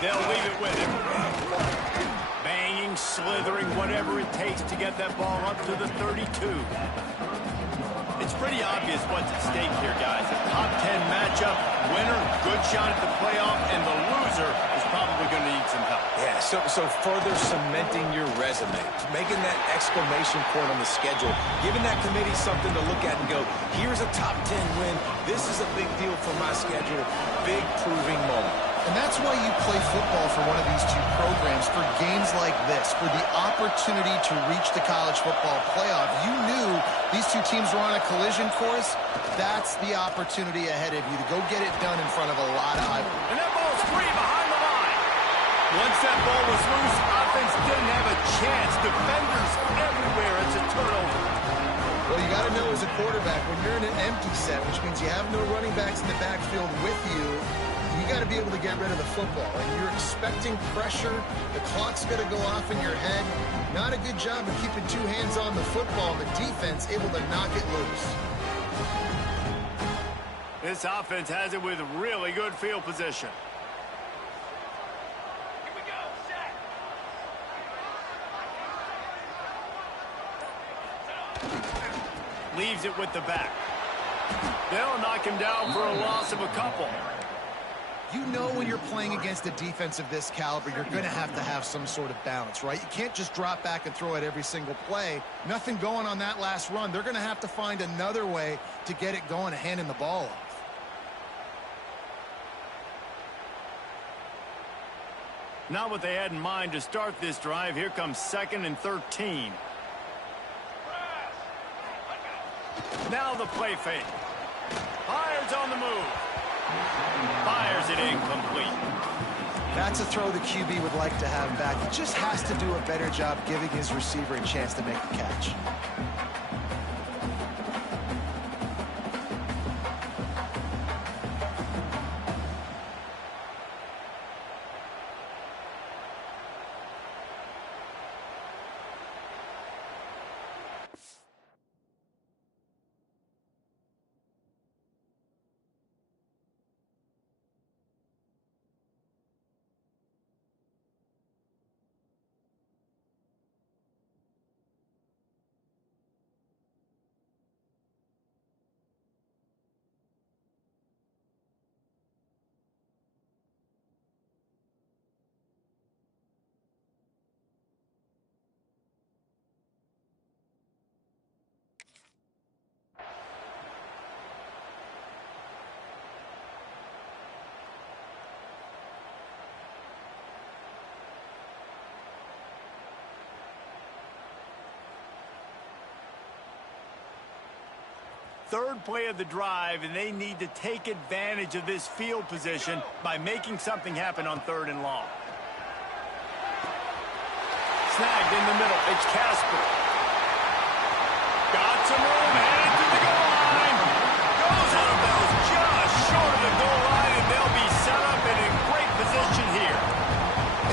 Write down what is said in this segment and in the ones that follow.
They'll leave it with him. Banging, slithering, whatever it takes to get that ball up to the 32. It's pretty obvious what's at stake here, guys. A top 10 matchup, winner, good shot at the playoff, and the loser is probably going to need some help. Yeah, so further cementing your resume, making that exclamation point on the schedule, giving that committee something to look at and go, here's a top 10 win. This is a big deal for my schedule. Big proving moment. And that's why you play football for one of these two programs, for games like this, for the opportunity to reach the college football playoff. You knew these two teams were on a collision course. That's the opportunity ahead of you to go get it done in front of a lot of eyeballs. And that ball's free behind the line. Once that ball was loose, offense didn't have a chance. Defenders everywhere. It's a turnover. Well, you got to know as a quarterback, when you're in an empty set, which means you have no running backs in the backfield with you, you got to be able to get rid of the football. And you're expecting pressure. The clock's going to go off in your head. Not a good job of keeping two hands on the football, and the defense able to knock it loose. This offense has it with really good field position. Here we go, set. Leaves it with the back. They'll knock him down for a loss of a couple. You know when you're playing against a defense of this caliber, you're going to have some sort of balance, right? You can't just drop back and throw it every single play. Nothing going on that last run. They're going to have to find another way to get it going and handing the ball off. Not what they had in mind to start this drive. Here comes 2nd and 13. Now the play fake. Fires on the move. Fires it incomplete. That's a throw the QB would like to have back. He just has to do a better job giving his receiver a chance to make the catch. Third play of the drive, and they need to take advantage of this field position by making something happen on 3rd and long. Snagged in the middle. It's Casper. Got some room, headed to the goal line. Goes out of bounds just short of the goal line, and they'll be set up and in great position here.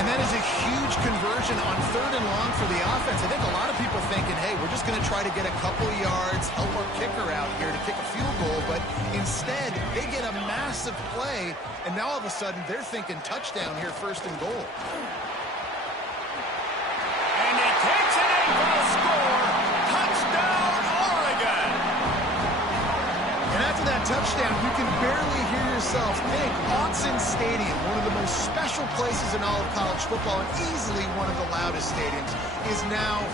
And that is a huge conversion on 3rd and long for the offense. I think a lot of people thinking, hey, we're just going to try to get a couple yards, help our kicker out here to kick a field goal. But instead, they get a massive play, and now all of a sudden they're thinking touchdown here, 1st and goal. And he takes it in for a score. Touchdown, Oregon. And after that touchdown, you can barely hear yourself think. Autzen Stadium, one of the most special places in all of college football, and easily one of the loudest stadiums, is now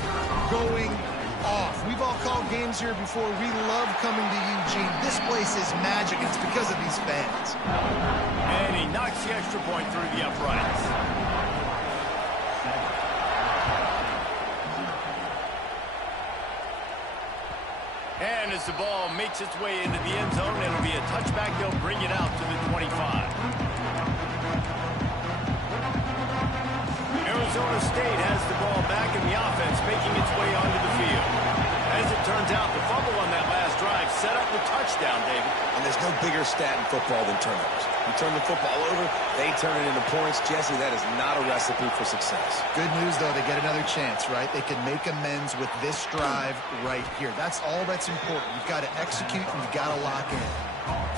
going off. We've all called games here before. We love coming to Eugene. This place is magic. It's because of these fans. And he knocks the extra point through the uprights. And as the ball makes its way into the end zone, it'll be a touchback. They'll bring it out to the 25. Arizona State has the ball back in the offense, making its way onto the field. As it turns out, the fumble on that last drive set up the touchdown, David. A And there's no bigger stat in football than turnovers. You turn the football over, they turn it into points. Jesse, that is not a recipe for success. Good news, though, they get another chance, right? They can make amends with this drive right here. That's all that's important. You've got to execute, and you've got to lock in.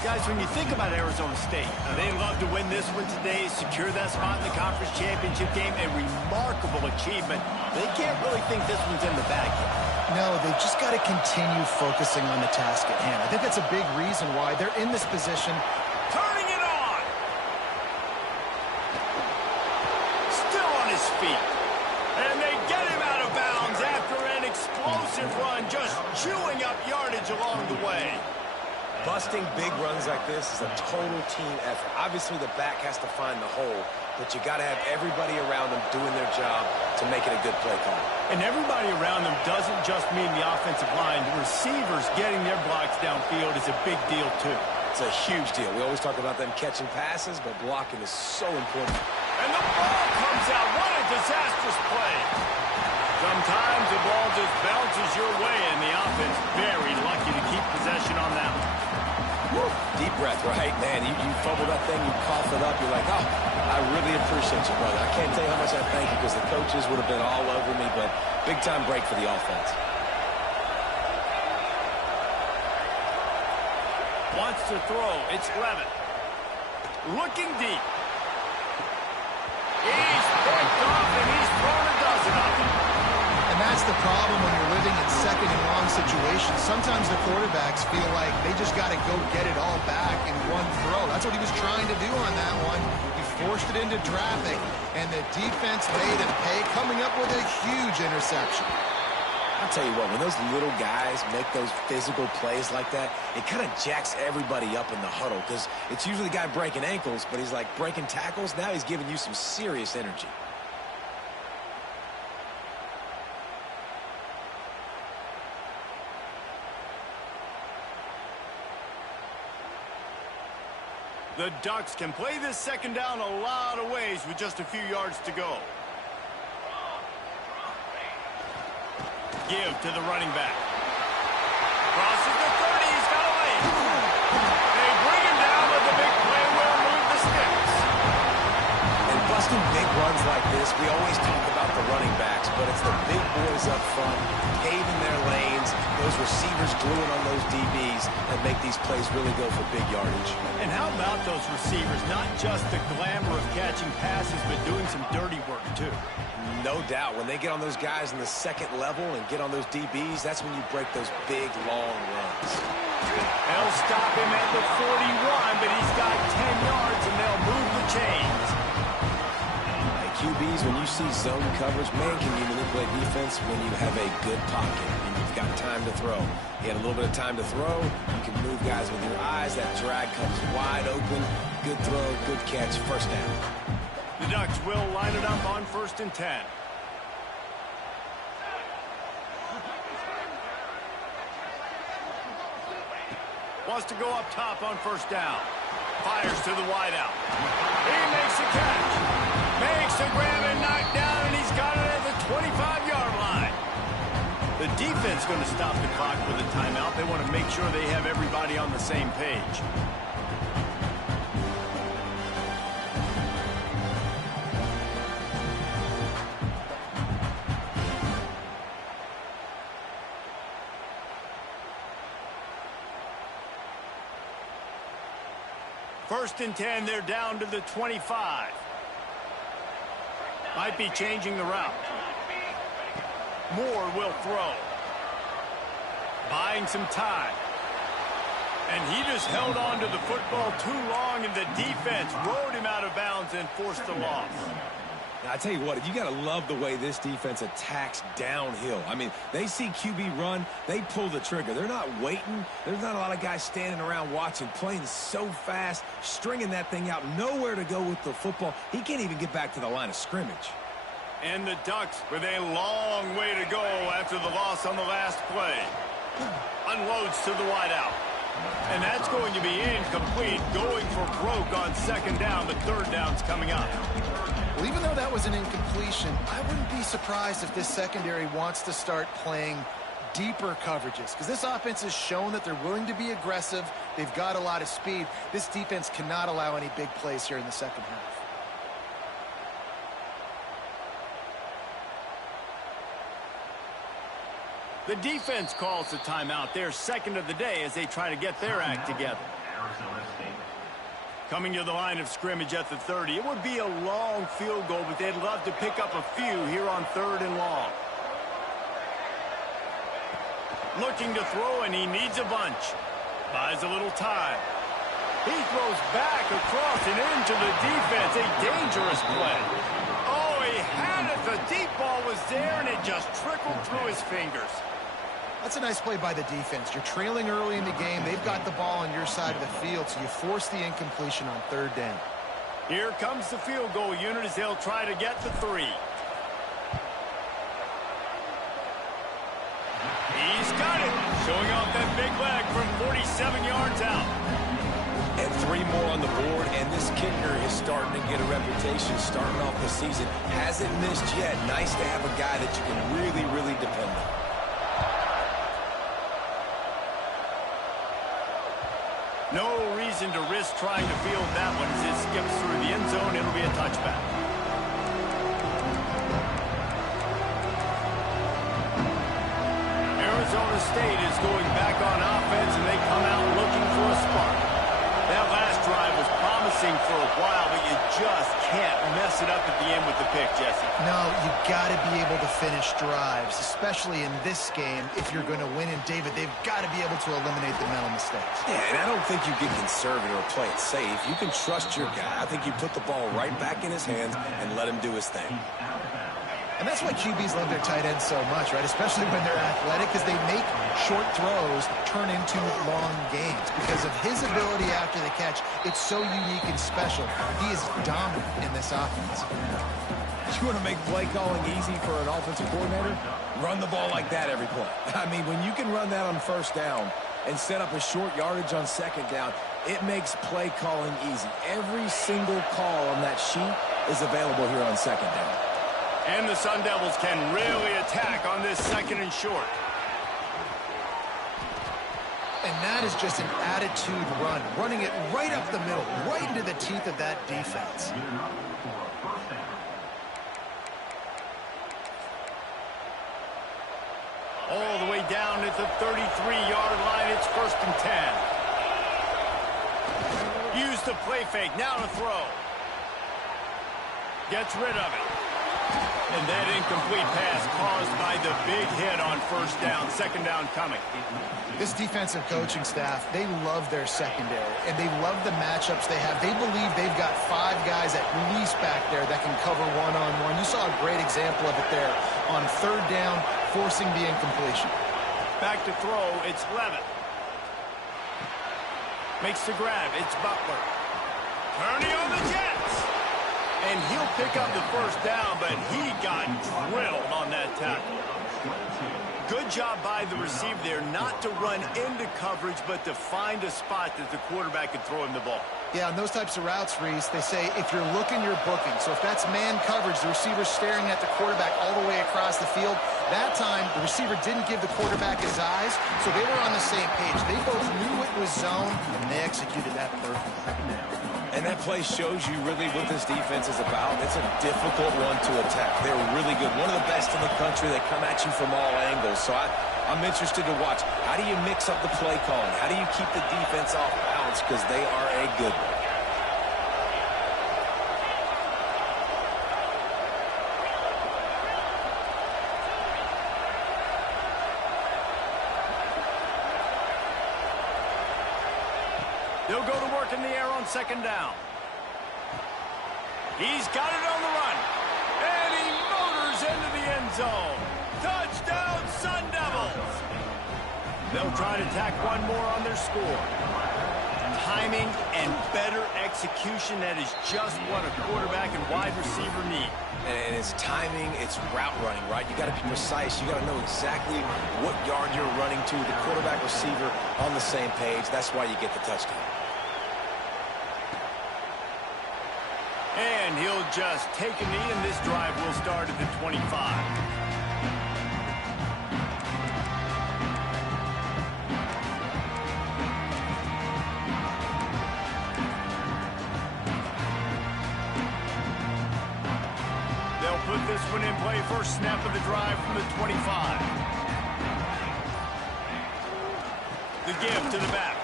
Guys, when you think about Arizona State, they love to win this one today, secure that spot in the conference championship game, a remarkable achievement. They can't really think this one's in the bag yet. No, they've just got to continue focusing on the task at hand. I think that's a big reason why they're in this position. Turning it on! Still on his feet. And they get him out of bounds after an explosive run, just chewing up yardage along the way. Busting big runs like this is a total team effort. Obviously, the back has to find the hole, but you got to have everybody around them doing their job to make it a good play call. And everybody around them doesn't just mean the offensive line. The receivers getting their blocks downfield is a big deal, too. It's a huge deal. We always talk about them catching passes, but blocking is so important. And the ball comes out. What a disastrous play. Sometimes the ball just bounces your way, and the offense very lucky to keep possession on that one. Woo. Deep breath, right? Man, you fumble that thing, you cough it up, you're like, oh, I really appreciate you, brother. I can't tell you how much I thank you because the coaches would have been all over me, but big-time break for the offense. Wants to throw. It's Levitt. Looking deep. He's picked off, and he's thrown a dozen of them. And that's the problem when you're living in second and long situations. Sometimes the quarterbacks feel like they just got to go get it all back in one throw. That's what he was trying to do on that one. He forced it into traffic, and the defense made him pay, coming up with a huge interception. I'll tell you what, when those little guys make those physical plays like that, it kind of jacks everybody up in the huddle because it's usually the guy breaking ankles, but he's like breaking tackles. Now he's giving you some serious energy. The Ducks can play this second down a lot of ways with just a few yards to go. Give to the running back. Crosses the 30. He's got a lane. They bring him down with the big play. Will move the sticks. And busting big runs like this, we always talk about the running backs, but it's the big boys up front, paving their lanes, those receivers gluing on those DBs that make these plays really go for big yardage. And how about those receivers? Not just the glamour of catching passes, but doing some dirty work, too. No doubt. When they get on those guys in the second level and get on those DBs, that's when you break those big, long runs. They'll stop him at the 41, but he's got 10 yards, and they'll move the chains. Hey, QBs, when you see zone coverage, man, can you manipulate defense when you have a good pocket and you've got time to throw. You had a little bit of time to throw. You can move guys with your eyes. That drag comes wide open. Good throw, good catch, first down. The Ducks will line it up on 1st and 10. Wants to go up top on 1st down. Fires to the wideout. He makes the catch. Makes the grab and knocked down, and he's got it at the 25-yard line. The defense going to stop the clock with a timeout. They want to make sure they have everybody on the same page. First and 10, they're down to the 25. Might be changing the route. Moore will throw. Buying some time. And he just held on to the football too long, and the defense rode him out of bounds and forced a loss. Now, I tell you what, you got to love the way this defense attacks downhill. I mean, they see QB run, they pull the trigger. They're not waiting. There's not a lot of guys standing around watching, playing so fast, stringing that thing out, nowhere to go with the football. He can't even get back to the line of scrimmage. And the Ducks with a long way to go after the loss on the last play. Unloads to the wideout. And that's going to be incomplete, going for broke on 2nd down, but 3rd down's coming up. Well, even though that was an incompletion, I wouldn't be surprised if this secondary wants to start playing deeper coverages, because this offense has shown that they're willing to be aggressive They've got a lot of speed. This defense cannot allow any big plays here in the second half. The defense calls the timeout. Their second of the day as they try to get their act together. Coming to the line of scrimmage at the 30. It would be a long field goal, but they'd love to pick up a few here on 3rd and long. Looking to throw, and he needs a bunch. Buys a little time. He throws back across and into the defense. A dangerous play. Oh, he had it. The deep ball was there, and it just trickled through his fingers. That's a nice play by the defense. You're trailing early in the game. They've got the ball on your side of the field, so you force the incompletion on 3rd down. Here comes the field goal unit as they'll try to get the 3. He's got it. Showing off that big leg from 47 yards out. And 3 more on the board, and this kicker is starting to get a reputation starting off the season. Hasn't missed yet. Nice to have a guy that you can really, really depend on. No reason to risk trying to field that one as it skips through the end zone. It'll be a touchback. Arizona State is going back on offense, and they come out looking for a spark. That last drive was promising for a while, but you just can't mess it up at the end with the pick, Jesse. No, you got to be able to finish drives, especially in this game. If you're going to win, and David, they've got to be able to eliminate the mental mistakes. Yeah, and I don't think you get conservative or play it safe. You can trust your guy. I think you put the ball right back in his hands and let him do his thing. And that's why QBs love their tight ends so much, right? Especially when they're athletic, because they make short throws turn into long gains. Because of his ability after the catch, it's so unique and special. He is dominant in this offense. You want to make play calling easy for an offensive coordinator? Run the ball like that every play. I mean, when you can run that on 1st down and set up a short yardage on 2nd down, it makes play calling easy. Every single call on that sheet is available here on 2nd down. And the Sun Devils can really attack on this 2nd and short. And that is just an attitude run, running it right up the middle, right into the teeth of that defense. All the way down at the 33-yard line. It's 1st and 10. Use the play fake. Now to throw. Gets rid of it. And that incomplete pass caused by the big hit on 1st down. 2nd down coming. This defensive coaching staff, they love their secondary, and they love the matchups they have. They believe they've got 5 guys at least back there that can cover one-on-one. You saw a great example of it there on 3rd down, forcing the incompletion. Back to throw, it's Levitt. Makes the grab, it's Butler. Turning on the Jets. And he'll pick up the 1st down, but he got drilled on that tackle. Good job by the receiver there not to run into coverage, but to find a spot that the quarterback could throw him the ball. Yeah, on those types of routes, Reese, they say if you're looking, you're booking. So if that's man coverage, the receiver's staring at the quarterback all the way across the field. That time, the receiver didn't give the quarterback his eyes, so they were on the same page. They both knew it was zone, and they executed that perfectly. And that play shows you really what this defense is about. It's a difficult one to attack. They're really good. One of the best in the country. They come at you from all angles. So I'm interested to watch. How do you mix up the play calling? How do you keep the defense off balance? Because they are a good one. They'll go to work in the air on 2nd down. He's got it on the run. And he motors into the end zone. Touchdown, Sun Devils. They'll try to tack one more on their score. Timing and better execution, that is just what a quarterback and wide receiver need. And it's timing, it's route running, right? You got to be precise. You got to know exactly what yard you're running to. The quarterback receiver on the same page. That's why you get the touchdown. And he'll just take a knee, and this drive will start at the 25. They'll put this one in play first snap of the drive from the 25. The give to the back.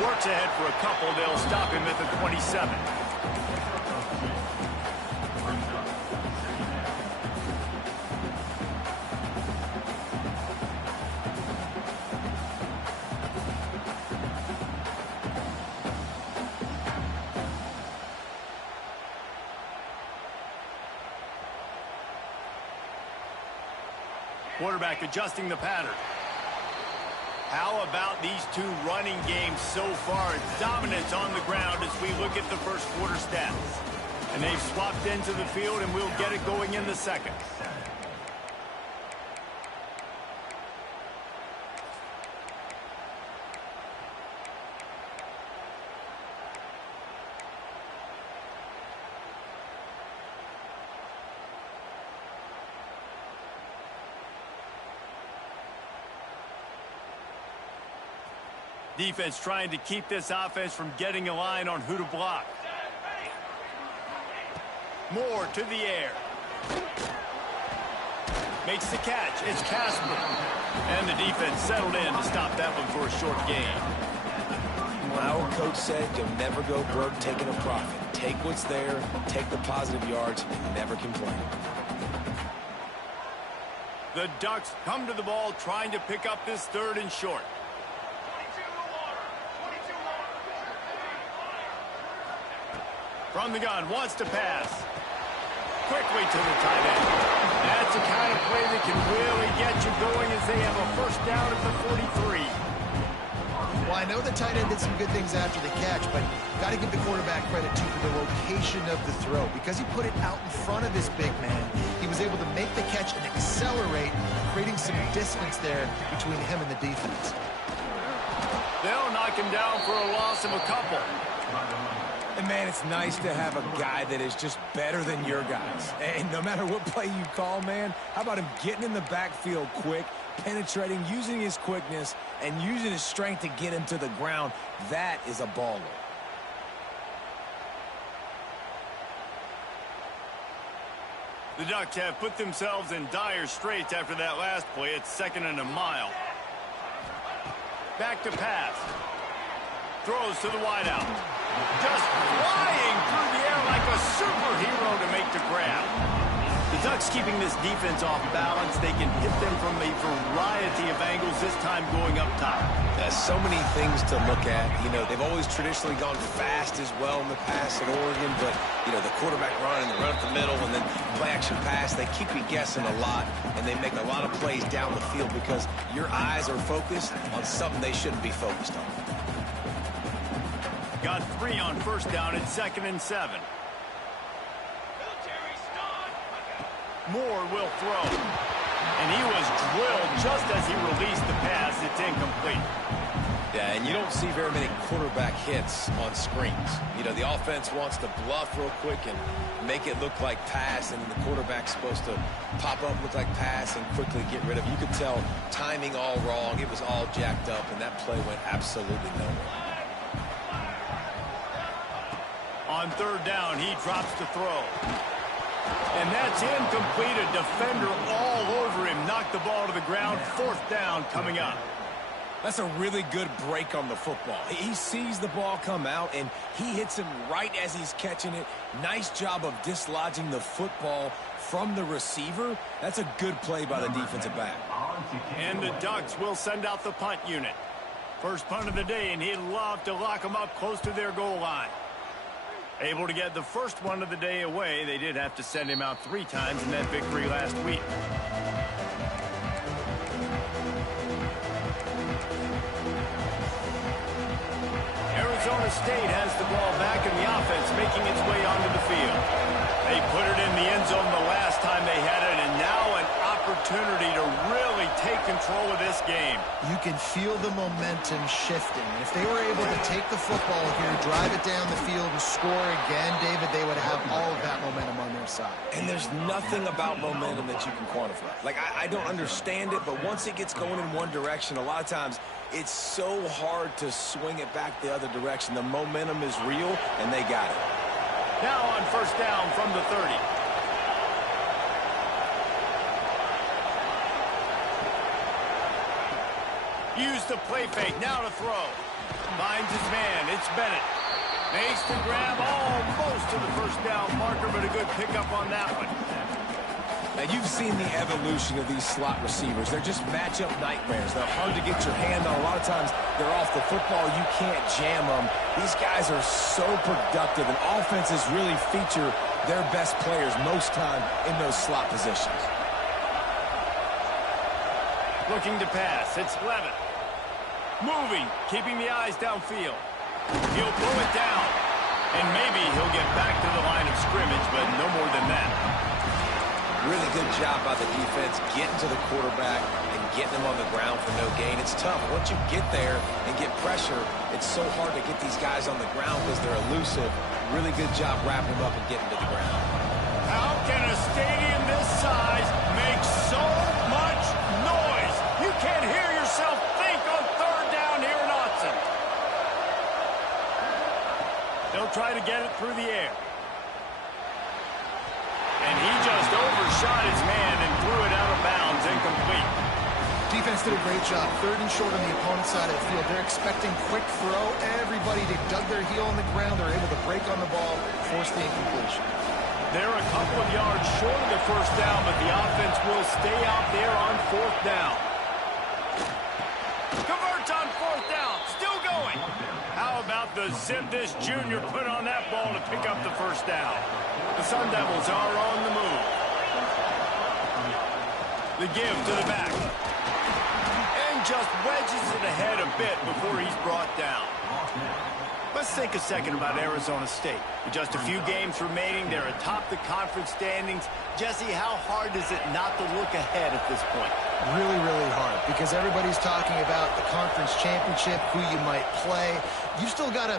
Works ahead for a couple. They'll stop him at the 27. Quarterback adjusting the pattern. How about these two running games so far? Dominance on the ground as we look at the first quarter stats. And they've swapped into the field, and we'll get it going in the second. Defense trying to keep this offense from getting a line on who to block. Moore to the air. Makes the catch. It's Casper. And the defense settled in to stop that one for a short gain. Our coach said you'll never go broke taking a profit. Take what's there, take the positive yards, and never complain. The Ducks come to the ball trying to pick up this third and short. From the gun, wants to pass. Quickly to the tight end. That's the kind of play that can really get you going as they have a first down at the 43. Well, I know the tight end did some good things after the catch, but got to give the quarterback credit, too, for the location of the throw. Because he put it out in front of his big man, he was able to make the catch and accelerate, creating some distance there between him and the defense. They'll knock him down for a loss of a couple. And, man, it's nice to have a guy that is just better than your guys. And no matter what play you call, man, how about him getting in the backfield quick, penetrating, using his quickness, and using his strength to get him to the ground? That is a baller. The Ducks have put themselves in dire straits after that last play. It's 2nd and a mile. Back to pass. Throws to the wideout. Just flying through the air like a superhero to make the grab. The Ducks keeping this defense off balance. They can hit them from a variety of angles, this time going up top. There's so many things to look at. You know, they've always traditionally gone fast as well in the past at Oregon, but, you know, the quarterback run and the run up the middle and then play-action pass, they keep you guessing a lot, and they make a lot of plays down the field because your eyes are focused on something they shouldn't be focused on. Got 3 on first down at 2nd and 7. Moore will throw. And he was drilled just as he released the pass. It's incomplete. Yeah, and you don't see very many quarterback hits on screens. You know, the offense wants to bluff real quick and make it look like pass, and the quarterback's supposed to pop up, look like pass, and quickly get rid of it. You could tell timing all wrong. It was all jacked up, and that play went absolutely nowhere. On 3rd down, he drops the throw. And that's incomplete. A defender all over him. Knocked the ball to the ground. 4th down coming up. That's a really good break on the football. He sees the ball come out, and he hits him right as he's catching it. Nice job of dislodging the football from the receiver. That's a good play by the defensive back. And the Ducks will send out the punt unit. First punt of the day, and he'd love to lock them up close to their goal line. Able to get the first one of the day away. They did have to send him out 3 times in that victory last week. Arizona State has the ball back in the offense, making its way onto the field. They put it in the end zone the last time they had it, and now an opportunity to really take control of this game. You can feel the momentum shifting. If they were able to take the football here, drive it down the field, and score again, David, they would have all of that momentum on their side. And there's nothing about momentum that you can quantify. Like, I don't understand it, but once it gets going in one direction, a lot of times it's so hard to swing it back the other direction. The momentum is real, and they got it. Now on first down from the 30. Use the play fake, now to throw. Finds his man, it's Bennett. Makes the grab almost to the first down marker, but a good pickup on that one. Now, you've seen the evolution of these slot receivers. They're just matchup nightmares. They're hard to get your hand on. A lot of times, they're off the football. You can't jam them. These guys are so productive, and offenses really feature their best players most time in those slot positions. Looking to pass. It's Levitt. Moving, keeping the eyes downfield. He'll pull it down. And maybe he'll get back to the line of scrimmage, but no more than that. Really good job by the defense getting to the quarterback and getting him on the ground for no gain. It's tough. Once you get there and get pressure, it's so hard to get these guys on the ground because they're elusive. Really good job wrapping them up and getting to the ground. How can a stadium this size make so much noise? You can't hear yourself think on third down here in Autzen. They'll try to get it through the air. And he just overshot his man and threw it out of bounds, incomplete. Defense did a great job. Third and short on the opponent's side of the field. They're expecting quick throw. Everybody, they dug their heel on the ground. They're able to break on the ball, force the incompletion. They're a couple of yards short of the first down, but the offense will stay out there on fourth down. Converts on fourth down. Still going. How about the zip this junior put on that ball to pick up the first down? The Sun Devils are on the move. The give to the back. And just wedges it ahead a bit before he's brought down. Let's think a second about Arizona State. With just a few games remaining, they're atop the conference standings. Jesse, how hard is it not to look ahead at this point? Really, really hard, because everybody's talking about the conference championship, who you might play. You still got to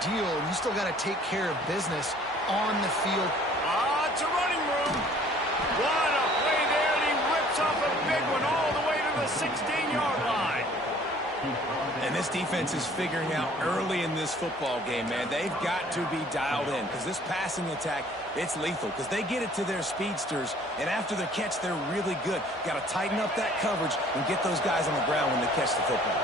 deal, and you still got to take care of business on the field. It's a running room. What a play there, and he rips off a big one all the way to the 16-yard line. And this defense is figuring out early in this football game, man. They've got to be dialed in because this passing attack, it's lethal because they get it to their speedsters, and after the catch, they're really good. Got to tighten up that coverage and get those guys on the ground when they catch the football.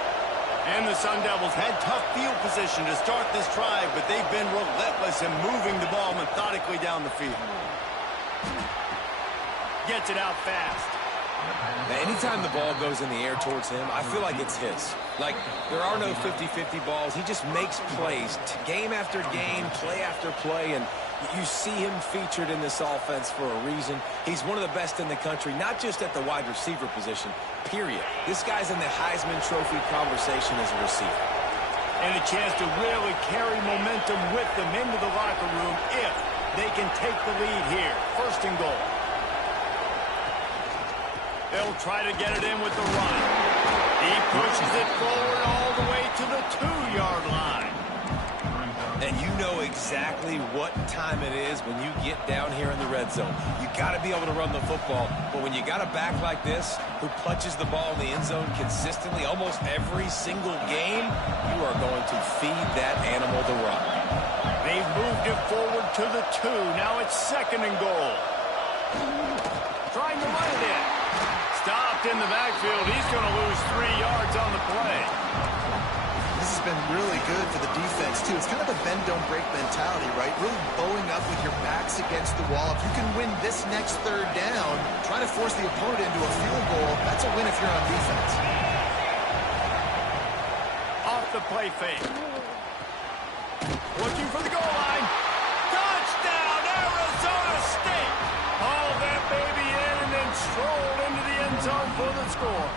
And the Sun Devils had tough field position to start this drive, but they've been relentless in moving the ball methodically down the field. Gets it out fast. Now, anytime the ball goes in the air towards him, I feel like it's his. Like, there are no 50-50 balls. He just makes plays, game after game, play after play, and you see him featured in this offense for a reason. He's one of the best in the country, not just at the wide receiver position, period. This guy's in the Heisman Trophy conversation as a receiver. And a chance to really carry momentum with them into the locker room if they can take the lead here. First and goal. They'll try to get it in with the run. He pushes it forward all the way to the 2-yard line. And you know exactly what time it is when you get down here in the red zone. You got to be able to run the football, but when you got a back like this who punches the ball in the end zone consistently almost every single game, you are going to feed that animal the rock. They've moved it forward to the 2. Now it's second and goal. Trying to run it in. Stopped in the backfield. He's going to lose 3 yards on the play. This has been really good for the defense, too. It's kind of the bend-don't-break mentality, right? Really bowing up with your backs against the wall. If you can win this next third down, try to force the opponent into a field goal. That's a win if you're on defense. Off the play fake. Looking for the goal line. Touchdown, Arizona State. Haul that baby in and then stroll into the end zone for the score.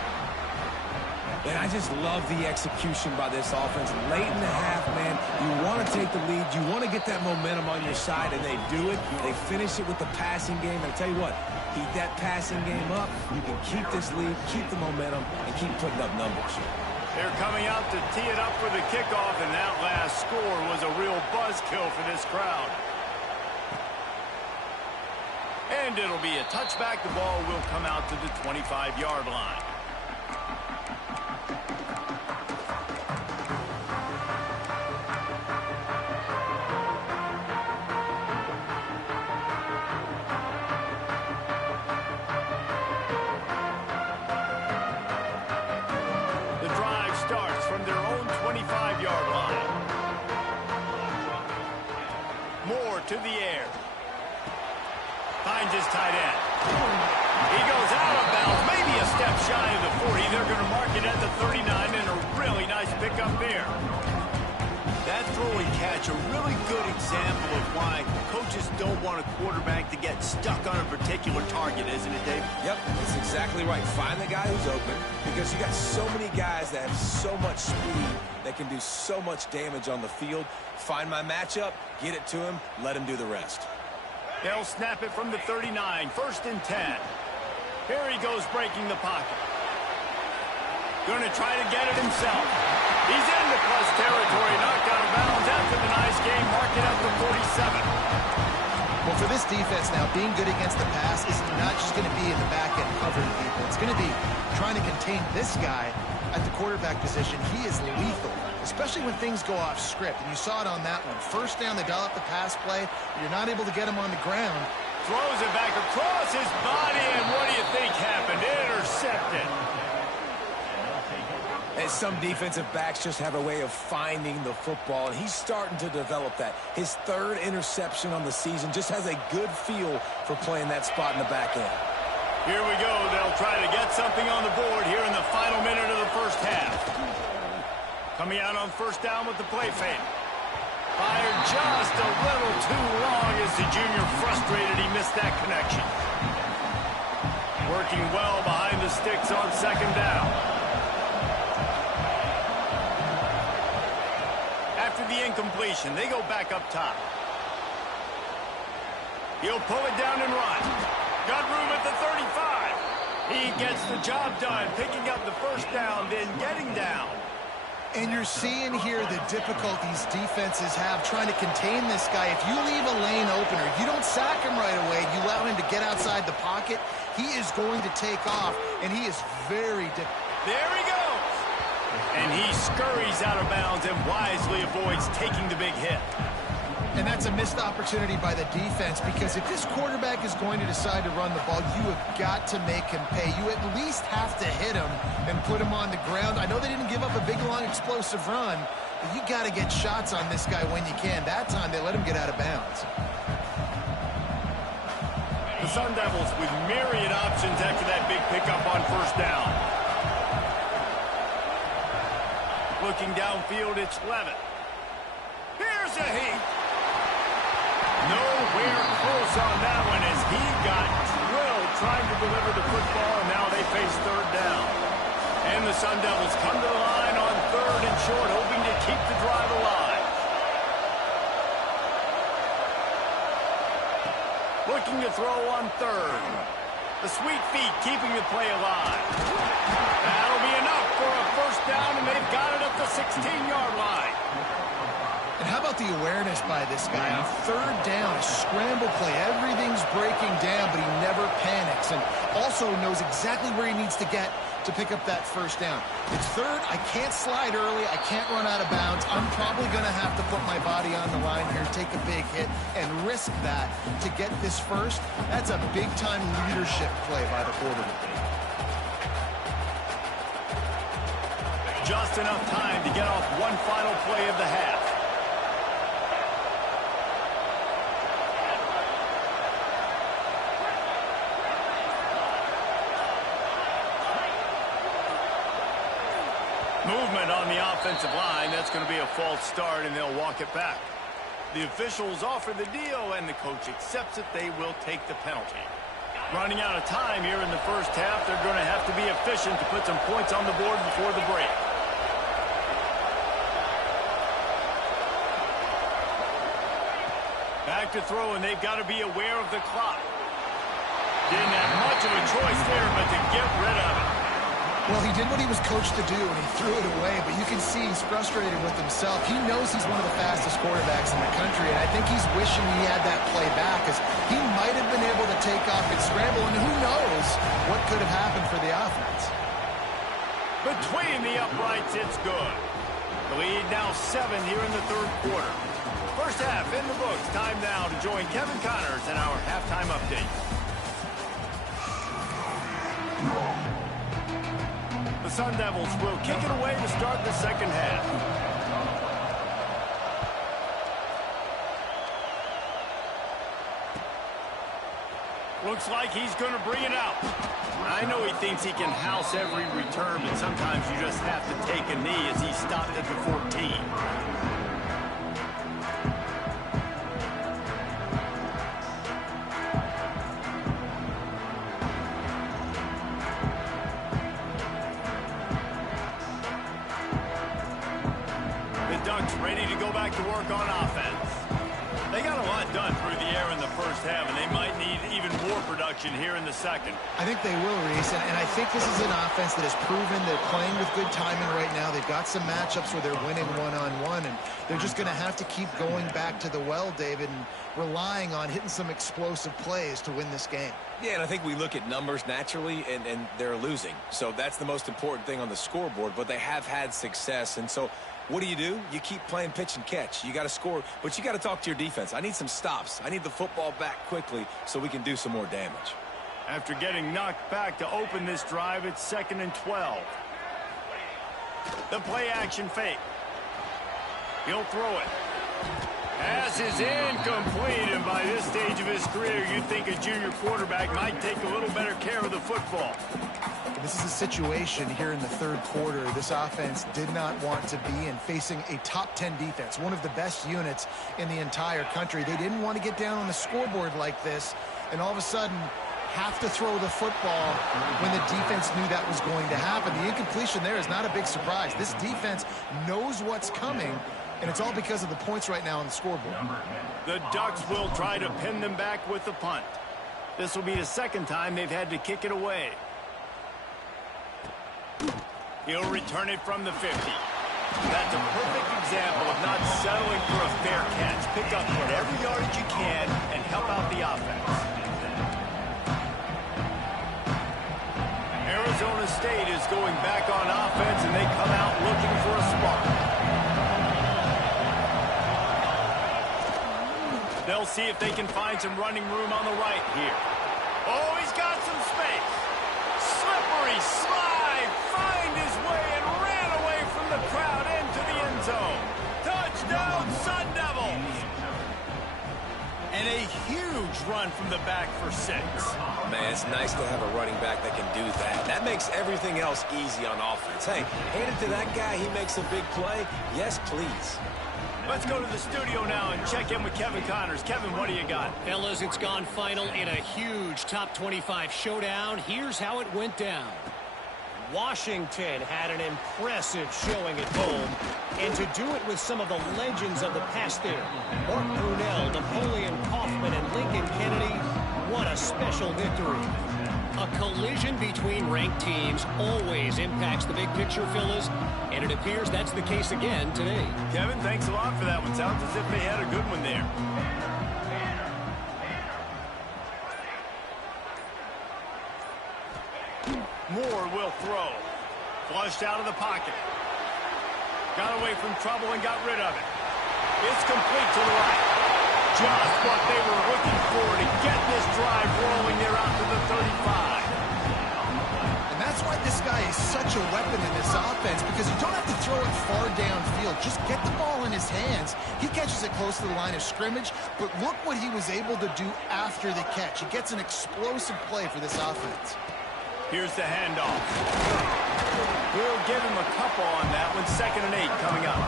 And I just love the execution by this offense. Late in the half, man, you want to take the lead. You want to get that momentum on your side, and they do it. They finish it with the passing game. And I tell you what, keep that passing game up. You can keep this lead, keep the momentum, and keep putting up numbers. They're coming out to tee it up for the kickoff, and that last score was a real buzzkill for this crowd. And it'll be a touchback. The ball will come out to the 25-yard line. his tight end. He goes out of bounds, maybe a step shy of the 40. They're going to mark it at the 39, and a really nice pickup there. That throw and catch, a really good example of why coaches don't want a quarterback to get stuck on a particular target, isn't it, Dave? Yep, that's exactly right. Find the guy who's open, because you got so many guys that have so much speed that can do so much damage on the field. Find my matchup, get it to him, let him do the rest. They'll snap it from the 39, 1st and 10. Here he goes breaking the pocket. Going to try to get it himself. He's into plus territory, knocked out of bounds after the nice game, mark it at the 47. Well, for this defense now, being good against the pass is not just going to be in the back end covering people. It's going to be trying to contain this guy at the quarterback position. He is lethal, especially when things go off script. And you saw it on that one. 1st down, they dial up the pass play. You're not able to get him on the ground. Throws it back across his body, and what do you think happened? Intercepted. And some defensive backs just have a way of finding the football, and he's starting to develop that. His 3rd interception on the season, just has a good feel for playing that spot in the back end. Here we go. They'll try to get something on the board here in the final minute of the 1st half. Coming out on 1st down with the play fake. Fired just a little too long as the junior frustrated. He missed that connection. Working well behind the sticks on 2nd down. After the incompletion, they go back up top. He'll pull it down and run. Got room at the 35. He gets the job done, picking up the 1st down, then getting down. And you're seeing here the difficulties defenses have trying to contain this guy. If you leave a lane opener, you don't sack him right away, you allow him to get outside the pocket, he is going to take off, and he is very difficult. There he goes. And he scurries out of bounds and wisely avoids taking the big hit. And that's a missed opportunity by the defense, because if this quarterback is going to decide to run the ball, you have got to make him pay. You at least have to hit him and put him on the ground. I know they didn't give up a big, long, explosive run, but you got to get shots on this guy when you can. That time, they let him get out of bounds. The Sun Devils with myriad options after that big pickup on 1st down. Looking downfield, it's Levitt. Here's a heat. Nowhere close on that one as he got drilled trying to deliver the football, and now they face 3rd down. And the Sun Devils come to the line on 3rd and short, hoping to keep the drive alive. Looking to throw on 3rd. The sweet feet keeping the play alive. That'll be enough for a 1st down, and they've got it at the 16-yard line. And how about the awareness by this guy? On 3rd down, a scramble play. Everything's breaking down, but he never panics. And also knows exactly where he needs to get to pick up that 1st down. It's 3rd. I can't slide early. I can't run out of bounds. I'm probably going to have to put my body on the line here, take a big hit, and risk that to get this 1st. That's a big-time leadership play by the quarterback. Just enough time to get off one final play of the half. Movement on the offensive line. That's going to be a false start, and they'll walk it back. The officials offer the deal, and the coach accepts it. They will take the penalty. Running out of time here in the 1st half. They're going to have to be efficient to put some points on the board before the break. Back to throw, and they've got to be aware of the clock. Didn't have much of a choice there, but to get rid of it. Well, he did what he was coached to do, and he threw it away, but you can see he's frustrated with himself. He knows he's one of the fastest quarterbacks in the country, and I think he's wishing he had that play back, because he might have been able to take off and scramble, and who knows what could have happened for the offense. Between the uprights, it's good. The lead now 7 here in the 3rd quarter. 1st half in the books. Time now to join Kevin Connors in our halftime update. The Sun Devils will kick it away to start the 2nd half. Looks like he's going to bring it out. I know he thinks he can house every return, but sometimes you just have to take a knee as he stopped at the 14. Ready to go back to work on offense. They got a lot done through the air in the first half, and they might need even more production here in the second. I think they will, Reese, and I think this is an offense that has proven they're playing with good timing right now. They've got some matchups where they're winning one-on-one, and they're just going to have to keep going back to the well, David, and relying on hitting some explosive plays to win this game. Yeah, and I think we look at numbers naturally, and they're losing. So that's the most important thing on the scoreboard, but they have had success, and so what do? You keep playing pitch and catch. You got to score, but you got to talk to your defense. I need some stops. I need the football back quickly so we can do some more damage. After getting knocked back to open this drive, it's 2nd and 12. The play action fake. He'll throw it. Pass is incomplete, and by this stage of his career, you'd think a junior quarterback might take a little better care of the football. This is a situation here in the third quarter this offense did not want to be in, facing a top 10 defense, one of the best units in the entire country. They didn't want to get down on the scoreboard like this, and all of a sudden have to throw the football when the defense knew that was going to happen. The incompletion there is not a big surprise. This defense knows what's coming, and it's all because of the points right now on the scoreboard. The Ducks will try to pin them back with the punt. This will be the second time they've had to kick it away. He'll return it from the 50. That's a perfect example of not settling for a fair catch. Pick up whatever yardage you can and help out the offense. Arizona State is going back on offense, and they come out looking for a spark. They'll see if they can find some running room on the right here. Oh, he's got some space. Slippery slide, find his way and ran away from the crowd into the end zone. Touchdown, Sun Devils! And a huge run from the back for 6. Man, it's nice to have a running back that can do that. That makes everything else easy on offense. Hey, hand it to that guy, he makes a big play. Yes, please. Let's go to the studio now and check in with Kevin Connors. Kevin, what do you got? Fellas, it's gone final in a huge top 25 showdown. Here's how it went down. Washington had an impressive showing at home, and to do it with some of the legends of the past there, Mark Brunell, Napoleon Kaufman, and Lincoln Kennedy, what a special victory. A collision between ranked teams always impacts the big picture, fellas, and it appears that's the case again today. Kevin, thanks a lot for that one. Sounds as if they had a good one there. Moore will throw. Flushed out of the pocket. Got away from trouble and got rid of it. It's complete to the right. Just what they were looking for to get this drive rolling there out to the 35. And that's why this guy is such a weapon in this offense, because you don't have to throw it far downfield. Just get the ball in his hands. He catches it close to the line of scrimmage, but look what he was able to do after the catch. He gets an explosive play for this offense. Here's the handoff. We'll give him a couple on that one. 2nd and 8 coming up.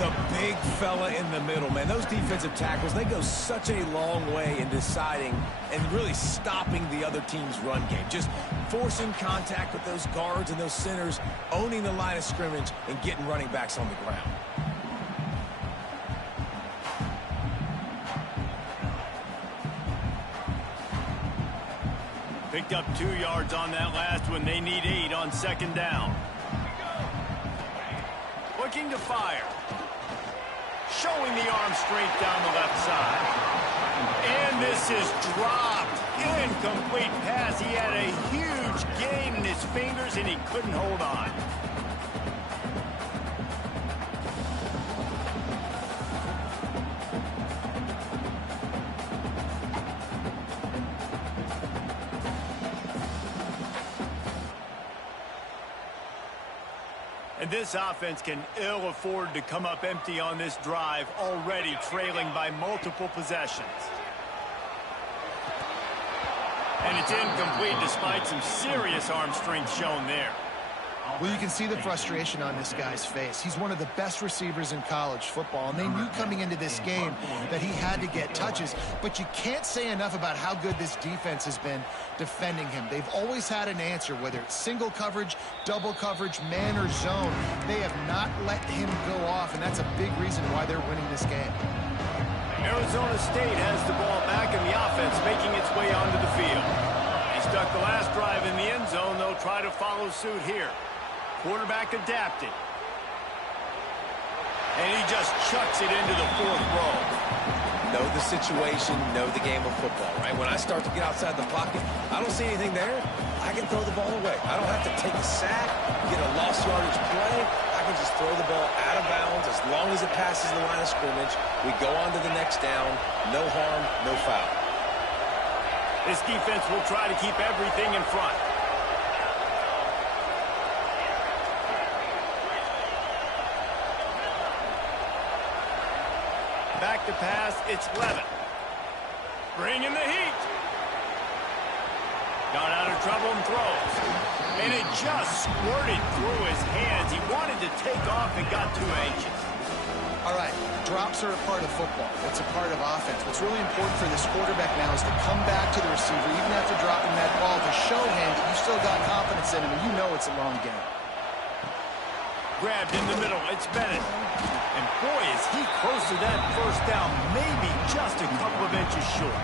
The big fella in the middle, man. Those defensive tackles, they go such a long way in deciding and really stopping the other team's run game. Just forcing contact with those guards and those centers, owning the line of scrimmage, and getting running backs on the ground. Picked up 2 yards on that last one. They need 8 on 2nd down. Looking to fire. Showing the arm strength down the left side. And this is dropped. Incomplete pass. He had a huge gain in his fingers, and he couldn't hold on. And this offense can ill afford to come up empty on this drive, already trailing by multiple possessions. And it's incomplete despite some serious arm strength shown there. Well, you can see the frustration on this guy's face. He's one of the best receivers in college football, and they knew coming into this game that he had to get touches, but you can't say enough about how good this defense has been defending him. They've always had an answer, whether it's single coverage, double coverage, man or zone. They have not let him go off, and that's a big reason why they're winning this game. Arizona State has the ball back, and the offense making its way onto the field. He stuck the last drive in the end zone. They'll try to follow suit here. Quarterback adapted. And he just chucks it into the fourth row. Know the situation, know the game of football, right? When I start to get outside the pocket, I don't see anything there. I can throw the ball away. I don't have to take a sack, get a lost yardage play. I can just throw the ball out of bounds as long as it passes the line of scrimmage. We go on to the next down. No harm, no foul. This defense will try to keep everything in front. Back to pass, it's Levin. Bringing the heat. Got out of trouble and throws. And it just squirted through his hands. He wanted to take off and got too anxious. All right, drops are a part of football. It's a part of offense. What's really important for this quarterback now is to come back to the receiver, even after dropping that ball, to show him that you still got confidence in him, and you know it's a long game. Grabbed in the middle, it's Bennett. And boy, is he close to that first down, maybe just a couple of inches short.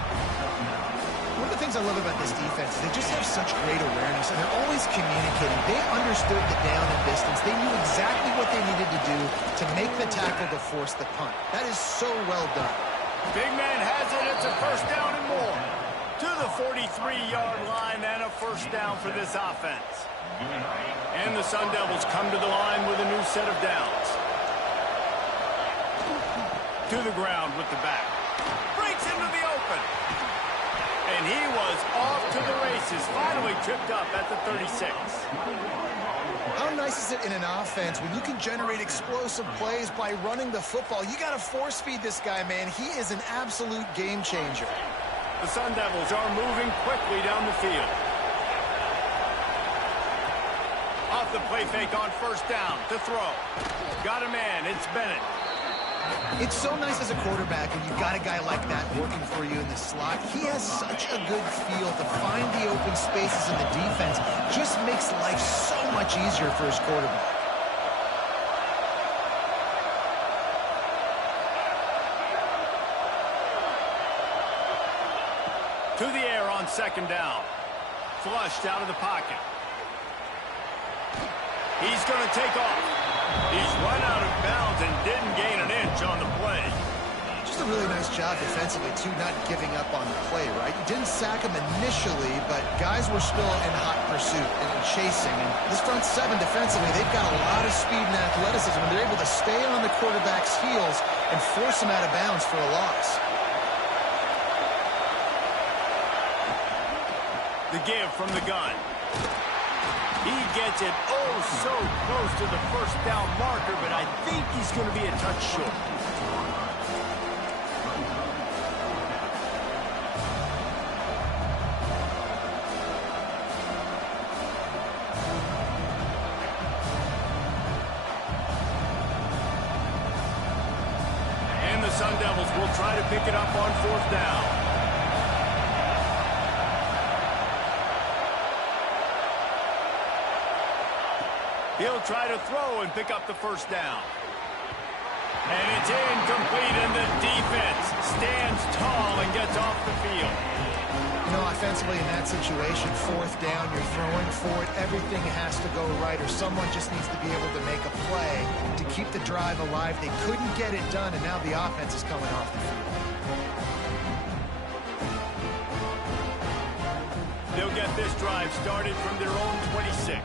One of the things I love about this defense is they just have such great awareness, and they're always communicating. They understood the down and distance. They knew exactly what they needed to do to make the tackle to force the punt. That is so well done. Big man has it. It's a first down and more. To the 43-yard line and a first down for this offense. And the Sun Devils come to the line with a new set of downs. To the ground with the back. Breaks into the open. And he was off to the races. Finally tripped up at the 36. How nice is it in an offense when you can generate explosive plays by running the football? You got to force feed this guy, man. He is an absolute game changer. The Sun Devils are moving quickly down the field. Off the play fake on first down to throw. Got a man. It's Bennett. It's so nice as a quarterback when you've got a guy like that working for you in the slot. He has such a good feel to find the open spaces in the defense. Just makes life so much easier for his quarterback. To the air on second down. Flushed out of the pocket. He's going to take off. He's run out of bounds and didn't gain an inch on the play. Just a really nice job defensively, too, not giving up on the play, right? You didn't sack him initially, but guys were still in hot pursuit and chasing. And this front seven defensively, they've got a lot of speed and athleticism, and they're able to stay on the quarterback's heels and force him out of bounds for a loss. The give from the gun. He gets it so close to the first down marker, but I think he's going to be a touch short. And the Sun Devils will try to pick it up on fourth down. He'll try to throw and pick up the first down. And it's incomplete, and the defense stands tall and gets off the field. You know, offensively in that situation, fourth down, you're throwing for it. Everything has to go right, or someone just needs to be able to make a play to keep the drive alive. They couldn't get it done, and now the offense is coming off the field. They'll get this drive started from their own 26.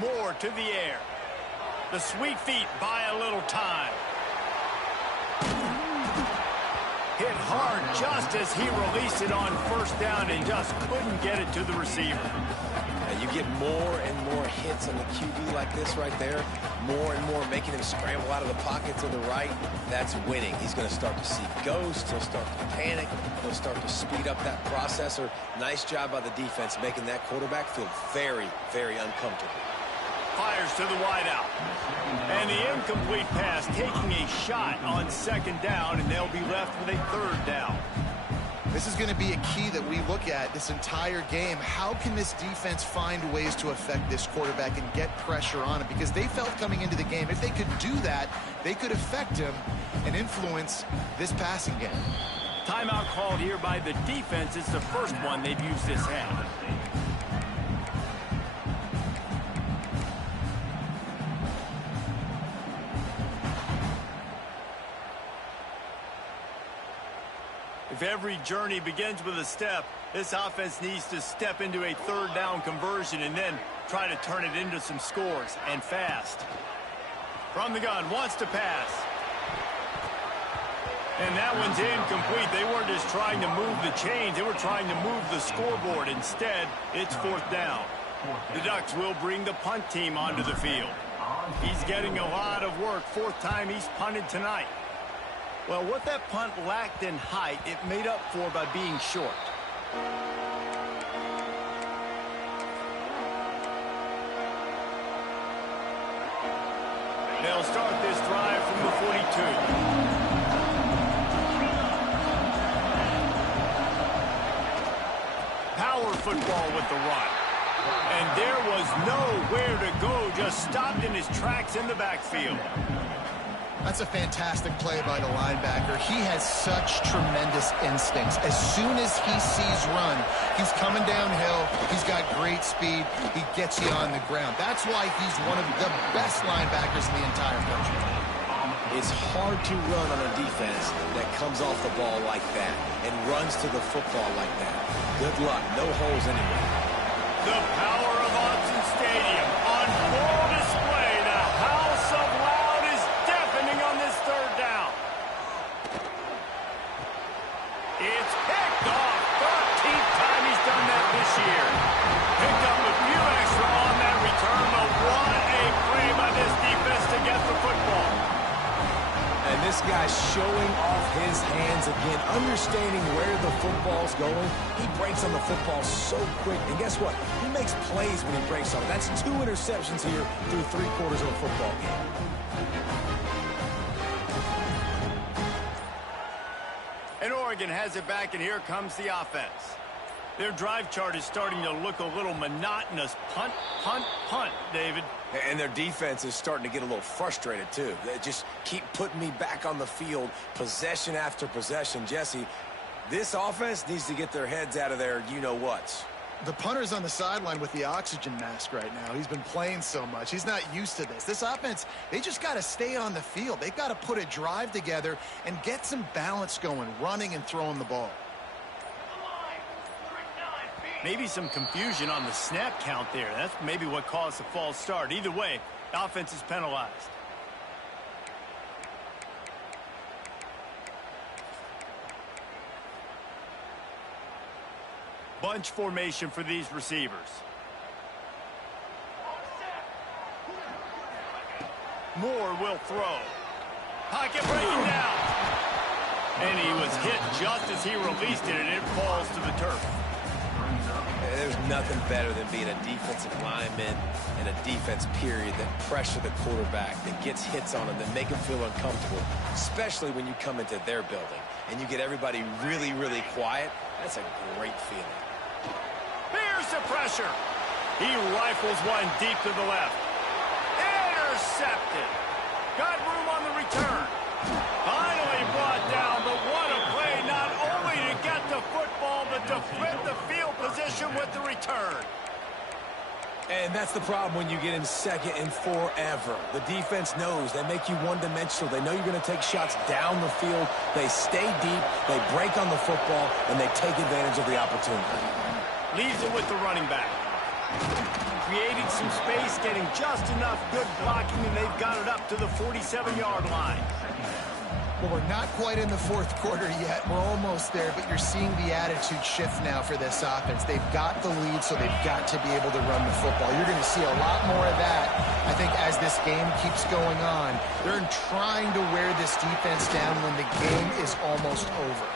Moore to the air. The sweet feet buy a little time. Hit hard just as he released it on first down and just couldn't get it to the receiver. And you get more and more hits on the QB like this right there, more and more making him scramble out of the pocket to the right. That's winning. He's going to start to see ghosts. He'll start to panic. He'll start to speed up that processor. Nice job by the defense making that quarterback feel very, very uncomfortable. Fires to the wideout. And the incomplete pass taking a shot on second down, and they'll be left with a third down. This is going to be a key that we look at this entire game. How can this defense find ways to affect this quarterback and get pressure on him? Because they felt coming into the game, if they could do that, they could affect him and influence this passing game. Timeout called here by the defense. It's the first one they've used this half. If every journey begins with a step, this offense needs to step into a third down conversion and then try to turn it into some scores, and fast. From the gun, wants to pass. And that one's incomplete. They weren't just trying to move the chains, they were trying to move the scoreboard. Instead, it's fourth down. The Ducks will bring the punt team onto the field. He's getting a lot of work. Fourth time he's punted tonight. Well, what that punt lacked in height, it made up for by being short. They'll start this drive from the 42. Power football with the run. And there was nowhere to go, just stopped in his tracks in the backfield. That's a fantastic play by the linebacker. He has such tremendous instincts. As soon as he sees run, he's coming downhill. He's got great speed. He gets you on the ground. That's why he's one of the best linebackers in the entire country. It's hard to run on a defense that comes off the ball like that and runs to the football like that. Good luck. No holes anywhere. The power of Autzen Stadium on full display. The house of loud is deafening on this third down. It's picked off. 13th time he's done that this year. Picked up a few extra on that return, but what a play by this defense to get the football. And this guy's showing off his hands again, understanding where the football's going. He breaks on the football so quick. And guess what? He makes plays when he breaks on it. That's 2 interceptions here through 3 quarters of a football game. And Oregon has it back, and here comes the offense. Their drive chart is starting to look a little monotonous. Punt, punt, punt, David. And their defense is starting to get a little frustrated, too. They just keep putting me back on the field, possession after possession. Jesse, this offense needs to get their heads out of their you-know-whats. The punter's on the sideline with the oxygen mask right now. He's been playing so much. He's not used to this. This offense, they just got to stay on the field. They've got to put a drive together and get some balance going, running and throwing the ball. Maybe some confusion on the snap count there. That's maybe what caused the false start. Either way, the offense is penalized. Bunch formation for these receivers. Moore will throw. Pocket breaking down. And he was hit just as he released it, and it falls to the turf. There's nothing better than being a defensive lineman and a defense period that pressure the quarterback, that gets hits on him, that make him feel uncomfortable, especially when you come into their building and you get everybody really, really quiet. That's a great feeling. Here's the pressure. He rifles one deep to the left. Intercepted. Got room on the return. Finally brought down, but what a play, not only to get the football, but to flip the field position with the return. And that's the problem when you get in second and forever. The defense knows. They make you one-dimensional. They know you're going to take shots down the field. They stay deep, they break on the football, and they take advantage of the opportunity. Leaves it with the running back. Creating some space, getting just enough good blocking, and they've got it up to the 47-yard line. Well, we're not quite in the fourth quarter yet. We're almost there, but you're seeing the attitude shift now for this offense. They've got the lead, so they've got to be able to run the football. You're going to see a lot more of that, I think, as this game keeps going on. They're trying to wear this defense down when the game is almost over.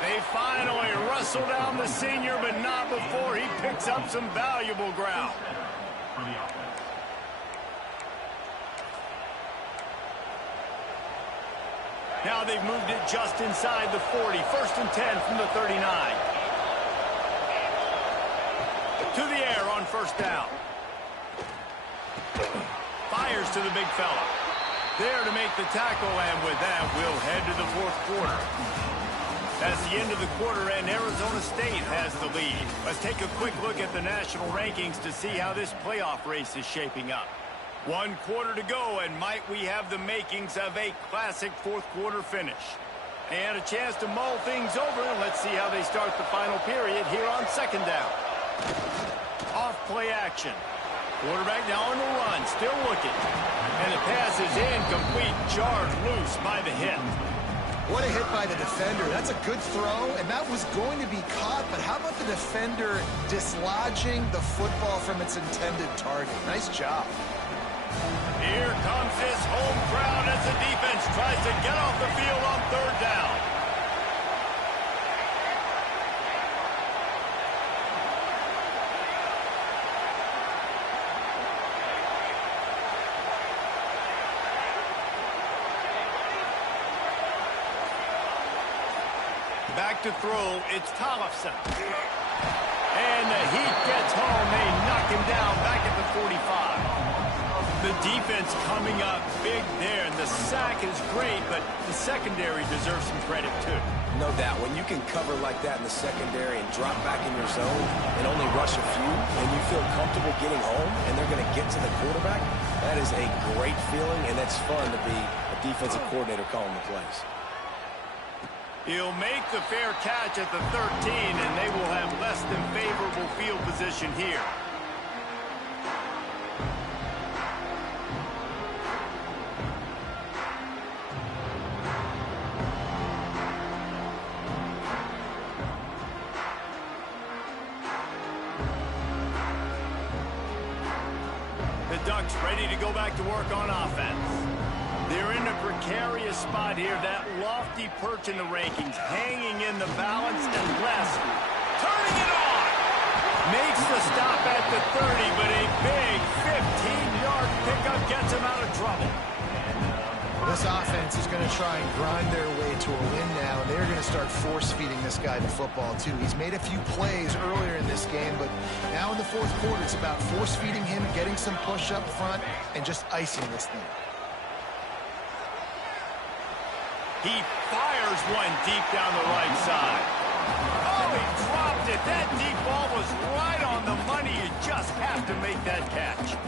They finally wrestle down the senior, but not before he picks up some valuable ground. Now they've moved it just inside the 40. 1st and 10 from the 39. To the air on 1st down. Fires to the big fella. There to make the tackle, and with that, we'll head to the 4th quarter. That's the end of the quarter, and Arizona State has the lead. Let's take a quick look at the national rankings to see how this playoff race is shaping up. 1 quarter to go, and might we have the makings of a classic 4th quarter finish. And a chance to mull things over, and let's see how they start the final period here on 2nd down. Off play action. Quarterback now on the run, still looking. And the pass is incomplete, jarred loose by the hit. What a hit by the defender. That's a good throw, and that was going to be caught, but how about the defender dislodging the football from its intended target? Nice job. Here comes this home crowd as the defense tries to get off the field on 3rd down. Back to throw, it's Tollefson. And the heat gets home. They knock him down back at the 45. The defense coming up big there, and the sack is great, but the secondary deserves some credit too. No doubt. When you can cover like that in the secondary and drop back in your zone and only rush a few, and you feel comfortable getting home, and they're going to get to the quarterback, that is a great feeling, and that's fun to be a defensive coordinator calling the plays. He'll make the fair catch at the 13, and they will have less than favorable field position here. The Ducks ready to go back to work on offense. They're in a precarious spot here, that lofty perch in the rankings, hanging in the balance unless turning it on. Makes the stop at the 30, but a big 15-yard pickup gets him out of trouble. This offense is going to try and grind their way to a win now, and they're going to start force-feeding this guy the football, too. He's made a few plays earlier in this game, but now in the 4th quarter, it's about force-feeding him, getting some push up front, and just icing this thing. He fires one deep down the right side. Oh, he dropped it. That deep ball was right on the money. You just have to make that catch.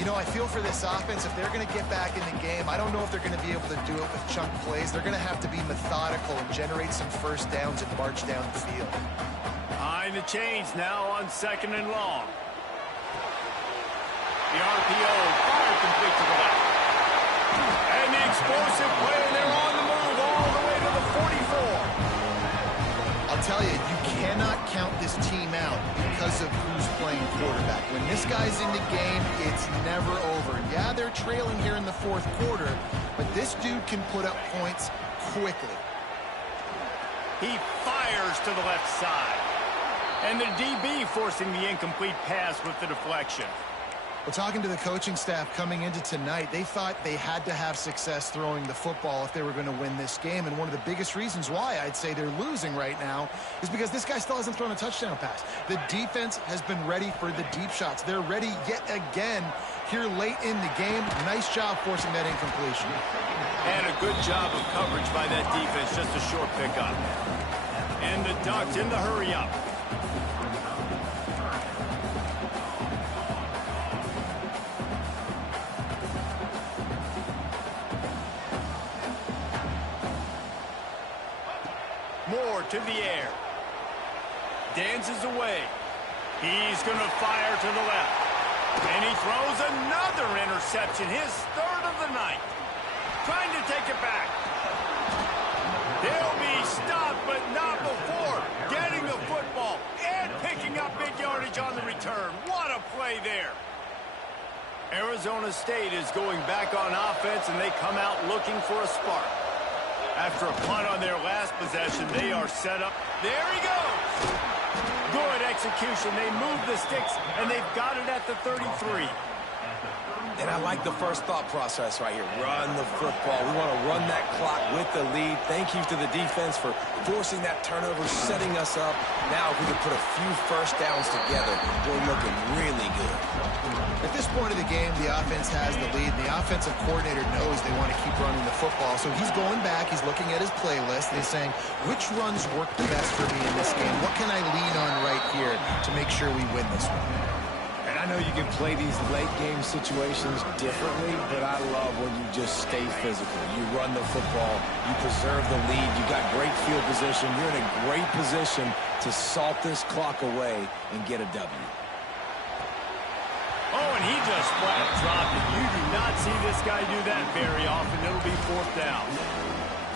You know, I feel for this offense, if they're going to get back in the game, I don't know if they're going to be able to do it with chunk plays. They're going to have to be methodical and generate some 1st downs and march down the field. Behind the chains now on 2nd and long. The RPO fired complete to the left. And the explosive play, and they're on the move all the way to the 44. I'll tell you, you cannot count this team out because of who's playing quarterback. When this guy's in the game, it's never over. Yeah, they're trailing here in the 4th quarter, but this dude can put up points quickly. He fires to the left side. And the DB forcing the incomplete pass with the deflection. Well, talking to the coaching staff coming into tonight, they thought they had to have success throwing the football if they were going to win this game. And one of the biggest reasons why I'd say they're losing right now is because this guy still hasn't thrown a touchdown pass. The defense has been ready for the deep shots. They're ready yet again here late in the game. Nice job forcing that incompletion. And a good job of coverage by that defense. Just a short pickup. And the Ducks in the hurry up. Moore to the air. Dances away. He's going to fire to the left. And he throws another interception, his 3rd of the night. Trying to take it back. He'll be stopped, but not before getting the football and picking up big yardage on the return. What a play there. Arizona State is going back on offense, and they come out looking for a spark. After a punt on their last possession, they are set up. There he goes. Good execution. They move the sticks, and they've got it at the 33. And I like the first thought process right here. Run the football. We want to run that clock with the lead. Thank you to the defense for forcing that turnover, setting us up. Now, if we can put a few first downs together, we're looking really good. At this point of the game, the offense has the lead. The offensive coordinator knows they want to keep running the football. So he's going back. He's looking at his playlist. And he's saying, which runs work the best for me in this game? What can I lean on right here to make sure we win this one? And I know you can play these late game situations differently, but I love when you just stay physical. You run the football, you preserve the lead, you got great field position, you're in a great position to salt this clock away and get a W. Oh, and he just flat dropped it. You do not see this guy do that very often. It'll be fourth down.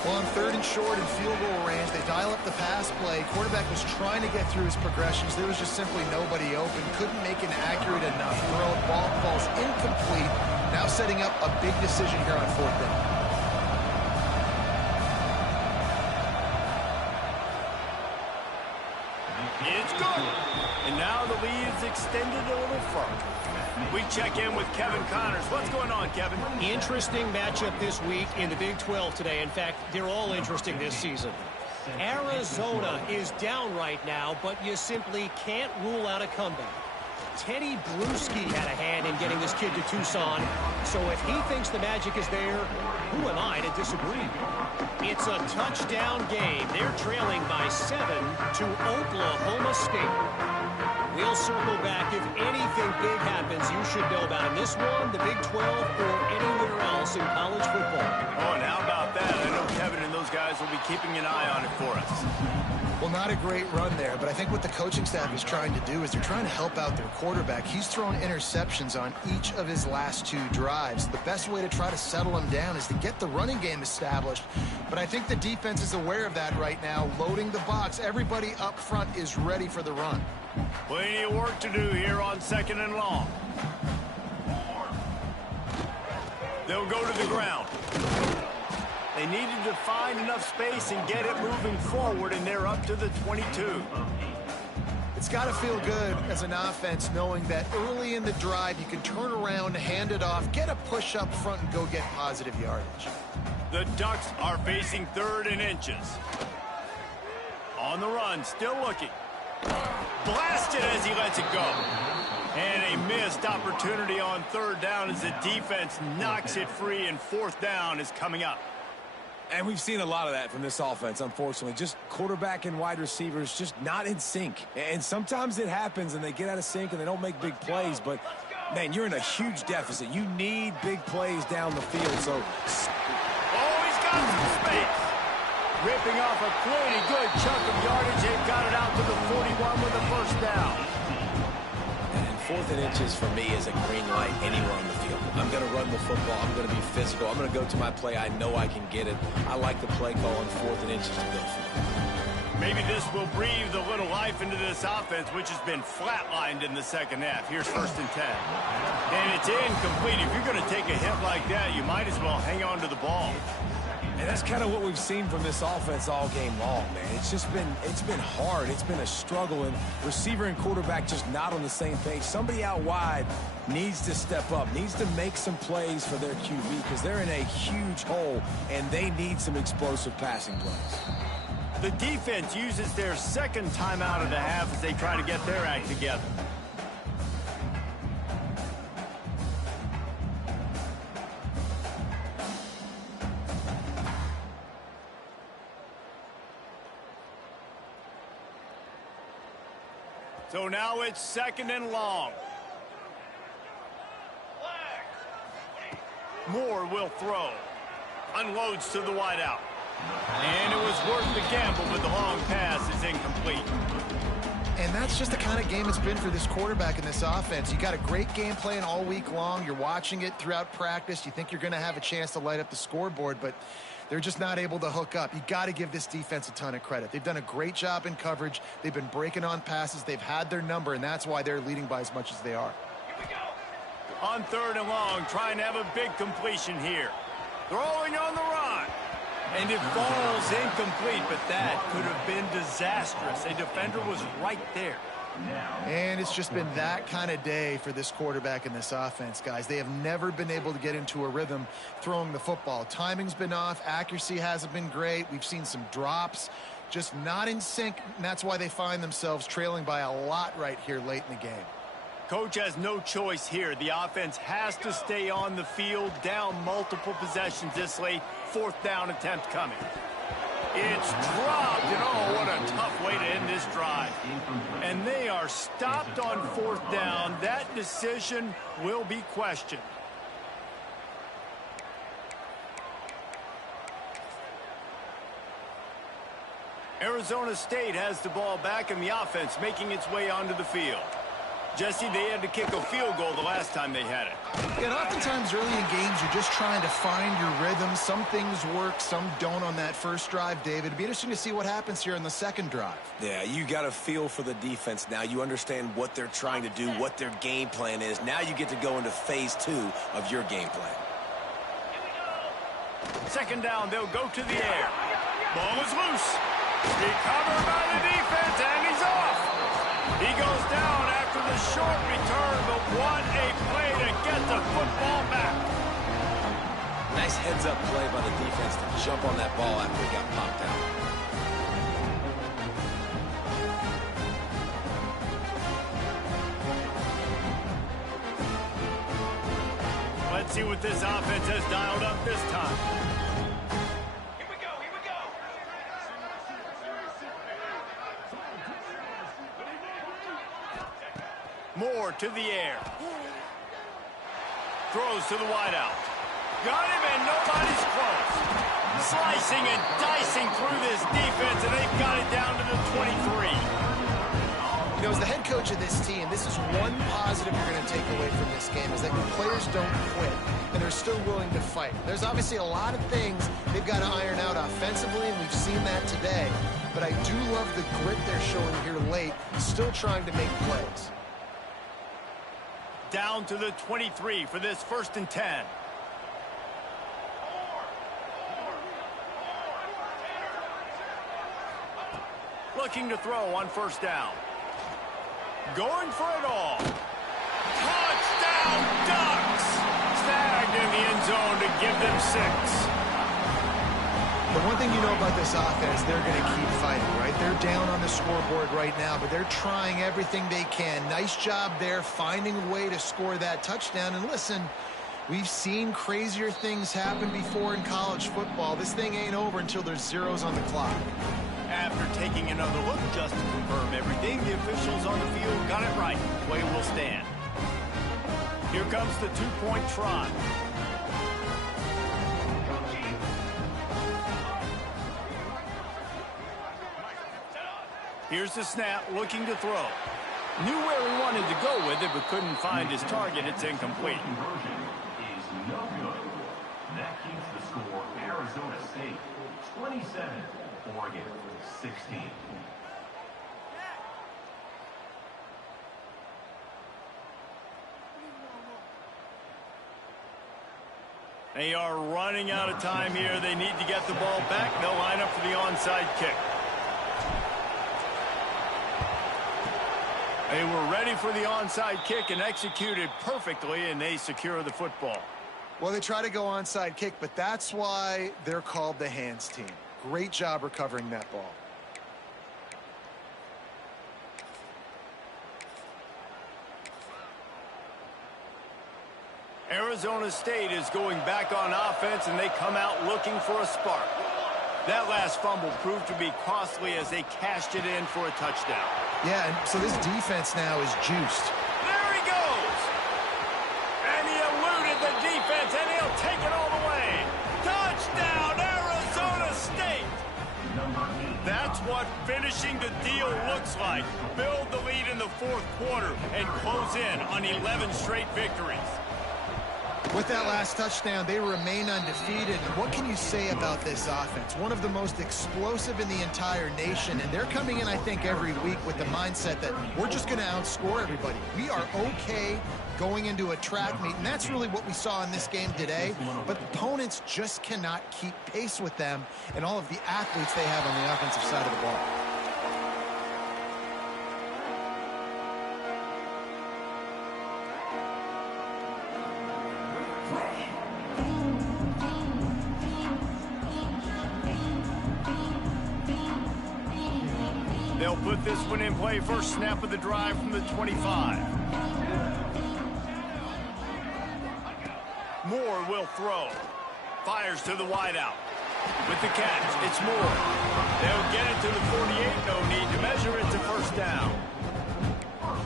Well, on 3rd and short and field goal range, they dial up the pass play. Quarterback was trying to get through his progressions. There was just simply nobody open. Couldn't make an accurate enough throw. Ball falls incomplete. Now setting up a big decision here on 4th down. It's good. And now the lead is extended a little further. We check in with Kevin Connors. What's going on, Kevin? Interesting matchup this week in the Big 12 today. In fact, they're all interesting this season. Arizona is down right now, but you simply can't rule out a comeback. Teddy Bruschi had a hand in getting this kid to Tucson, so if he thinks the magic is there, who am I to disagree? It's a touchdown game. They're trailing by 7 to Oklahoma State. We'll circle back if anything big happens you should know about in this one, the Big 12, or anywhere else in college football. Oh, and how about that? I know Kevin and those guys will be keeping an eye on it for us. Well, not a great run there, but I think what the coaching staff is trying to do is they're trying to help out their quarterback. He's thrown interceptions on each of his last 2 drives. The best way to try to settle him down is to get the running game established. But I think the defense is aware of that right now, loading the box. Everybody up front is ready for the run. Plenty of work to do here on 2nd and long. They'll go to the ground. They needed to find enough space and get it moving forward, and they're up to the 22. It's got to feel good as an offense knowing that early in the drive you can turn around, hand it off, get a push up front, and go get positive yardage. The Ducks are facing 3rd and inches. On the run, still looking. Blasted as he lets it go. And a missed opportunity on 3rd down as the defense knocks it free, and 4th down is coming up. And we've seen a lot of that from this offense, unfortunately. Just quarterback and wide receivers just not in sync. And sometimes it happens and they get out of sync and they don't make big plays. But, man, you're in a huge deficit. You need big plays down the field. So, oh, he's got some space. Ripping off a pretty good chunk of yardage. They've got it out to the 41 with a 1st down. And 4th and inches for me is a green light anywhere on the field. I'm going to run the football. I'm going to be physical. I'm going to go to my play. I know I can get it. I like the play call on 4th and inches to go for it. Maybe this will breathe a little life into this offense, which has been flatlined in the 2nd half. Here's 1st and 10. And it's incomplete. If you're going to take a hit like that, you might as well hang on to the ball. And that's kind of what we've seen from this offense all game long, man. It's been hard. It's been a struggle, and receiver and quarterback just not on the same page. Somebody out wide needs to step up, needs to make some plays for their QB because they're in a huge hole, and they need some explosive passing plays. The defense uses their 2nd timeout of the half as they try to get their act together. So now it's 2nd and long. Moore will throw. Unloads to the wideout. And it was worth the gamble, but the long pass is incomplete. And that's just the kind of game it's been for this quarterback in this offense. You got a great game plan all week long. You're watching it throughout practice. You think you're going to have a chance to light up the scoreboard, but They're just not able to hook up. You got to give this defense a ton of credit. They've done a great job in coverage. They've been breaking on passes. They've had their number, and that's why they're leading by as much as they are. On 3rd and long, trying to have a big completion here. Throwing on the run. And it falls incomplete, but that could have been disastrous. A defender was right there. And it's just been that kind of day for this quarterback and this offense, guys. They have never been able to get into a rhythm throwing the football. Timing's been off. Accuracy hasn't been great. We've seen some drops. Just not in sync, and that's why they find themselves trailing by a lot right here late in the game. Coach has no choice here. The offense has to stay on the field, down multiple possessions this late. 4th down attempt coming. It's dropped, and oh, what a tough way to end this drive. And they are stopped on 4th down. That decision will be questioned. Arizona State has the ball back, and the offense making its way onto the field. Jesse, they had to kick a field goal the last time they had it. Yeah, and oftentimes early in games, you're just trying to find your rhythm. Some things work, some don't on that first drive, David. It'd be interesting to see what happens here in the second drive. Yeah, you got a feel for the defense now. You understand what they're trying to do, what their game plan is. Now you get to go into phase 2 of your game plan. 2nd down, they'll go to the air. Ball is loose. Recovered by the defense, and he's off. He goes down after the short return, but what a play to get the football back. Nice heads-up play by the defense to jump on that ball after it got popped out. Let's see what this offense has dialed up this time. Moore to the air. Throws to the wideout. Got him, and nobody's close. Slicing and dicing through this defense, and they've got it down to the 23. You know, as the head coach of this team, this is one positive you're going to take away from this game, is that your players don't quit, and they're still willing to fight. There's obviously a lot of things they've got to iron out offensively, and we've seen that today. But I do love the grit they're showing here late, still trying to make plays. Down to the 23 for this 1st and 10. Looking to throw on 1st down. Going for it all. Touchdown Ducks! Snagged in the end zone to give them 6. The one thing you know about this offense, they're going to keep fighting, right? They're down on the scoreboard right now, but they're trying everything they can. Nice job there, finding a way to score that touchdown. And listen, we've seen crazier things happen before in college football. This thing ain't over until there's zeros on the clock. After taking another look just to confirm everything, the officials on the field got it right. Play will stand. Here comes the 2-point try. Here's the snap, looking to throw. Knew where he wanted to go with it, but couldn't find his target. It's incomplete. Is no good. That keeps the score Arizona State 27, Oregon 16. They are running out of time here. They need to get the ball back. They'll line up for the onside kick. They were ready for the onside kick and executed perfectly, and they secure the football. Well, they try to go onside kick, but that's why they're called the hands team. Great job recovering that ball. Arizona State is going back on offense, and they come out looking for a spark. That last fumble proved to be costly as they cashed it in for a touchdown. Yeah, and so this defense now is juiced. There he goes! And he eluded the defense, and he'll take it all the way. Touchdown, Arizona State! That's what finishing the deal looks like. Build the lead in the 4th quarter and close in on 11 straight victories. With that last touchdown, they remain undefeated. And what can you say about this offense? One of the most explosive in the entire nation, and they're coming in, I think, every week with the mindset that we're just going to outscore everybody. We are okay going into a track meet, and that's really what we saw in this game today. But opponents just cannot keep pace with them and all of the athletes they have on the offensive side of the ball. They'll put this one in play. First snap of the drive from the 25. Moore will throw. Fires to the wideout. With the catch, it's Moore. They'll get it to the 48. No need to measure it to first down.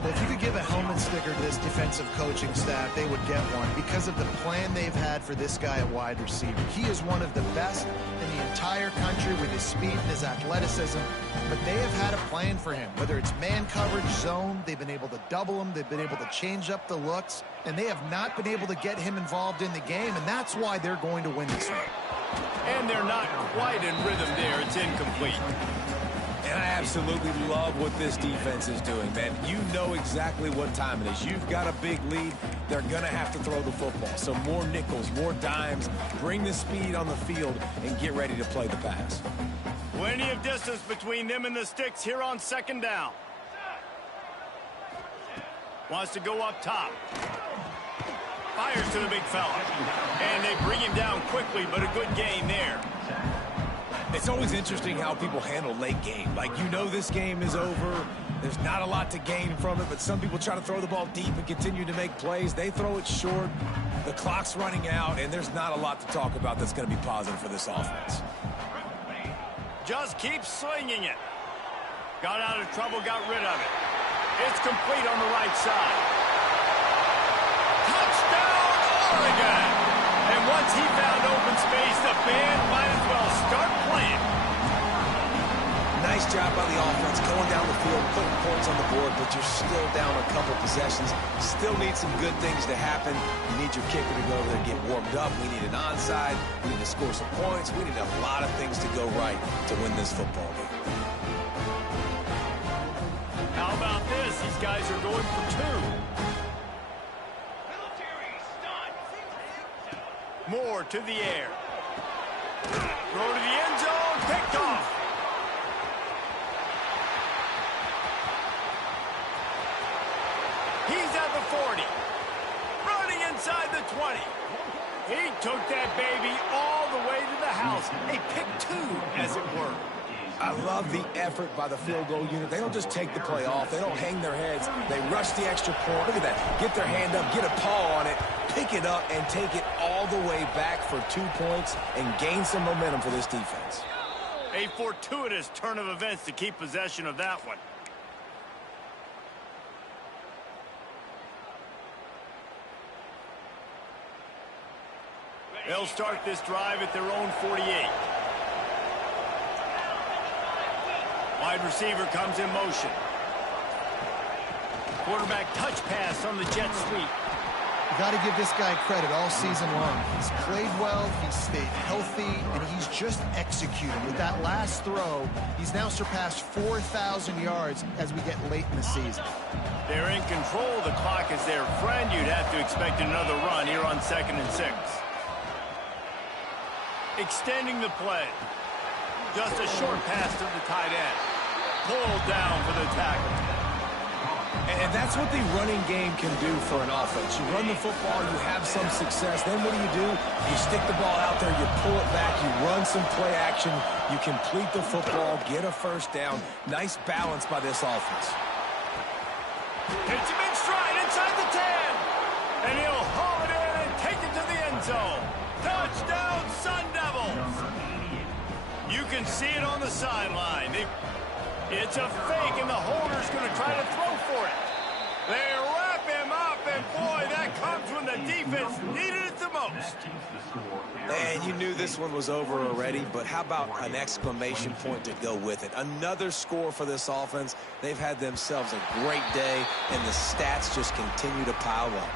Well, if you could give a helmet sticker to this defensive coaching staff, they would get one because of the plan they've had for this guy at wide receiver. He is one of the best in the entire country with his speed and his athleticism, but they have had a plan for him. Whether it's man coverage, zone, they've been able to double him, they've been able to change up the looks, and they have not been able to get him involved in the game, and that's why they're going to win this one. And they're not quite in rhythm there. It's incomplete. And I absolutely love what this defense is doing, man. You know exactly what time it is. You've got a big lead. They're going to have to throw the football. So more nickels, more dimes, bring the speed on the field, and get ready to play the pass. Plenty of distance between them and the sticks here on second down. Wants to go up top. Fires to the big fella. And they bring him down quickly, but a good gain there. It's always interesting how people handle late game. Like, you know this game is over. There's not a lot to gain from it, but some people try to throw the ball deep and continue to make plays. They throw it short. The clock's running out, and there's not a lot to talk about that's going to be positive for this offense. Just keep slinging it. Got out of trouble, got rid of it. It's complete on the right side. Touchdown, Oregon! And once he found open space, the band might as well start playing. Nice job by the offense going down the field, putting points on the board, but you're still down a couple possessions. Still need some good things to happen. You need your kicker to go over there and get warmed up. We need an onside. We need to score some points. We need a lot of things to go right to win this football game. How about this? These guys are going for two. Moore to the air. Throw to the end zone. Picked off. He's at the 40. Running inside the 20. He took that baby all the way to the house. A pick two, as it were. I love the effort by the field goal unit. They don't just take the play off. They don't hang their heads. They rush the extra point. Look at that. Get their hand up, get a paw on it, pick it up, and take it all the way back for 2 points and gain some momentum for this defense. A fortuitous turn of events to keep possession of that one. They'll start this drive at their own 48. Wide receiver comes in motion. Quarterback touch pass on the jet sweep. You got to give this guy credit all season long. He's played well, he's stayed healthy, and he's just executed. With that last throw, he's now surpassed 4,000 yards as we get late in the season. They're in control. The clock is their friend. You'd have to expect another run here on 2nd and 6. Extending the play. Just a short pass to the tight end. Pulled down for the tackle. And that's what the running game can do for an offense. You run the football, you have some success. Then what do? You stick the ball out there, you pull it back, you run some play action, you complete the football, get a first down. Nice balance by this offense. Hits him in stride inside the 10. And he'll haul it in and take it to the end zone. Touchdown, Sun Devils. You can see it on the sideline. It's a fake, and the holder's going to try to throw for it. They wrap him up, and boy, that comes when the defense needed it the most. And you knew this one was over already, but how about an exclamation point to go with it? Another score for this offense. They've had themselves a great day, and the stats just continue to pile up.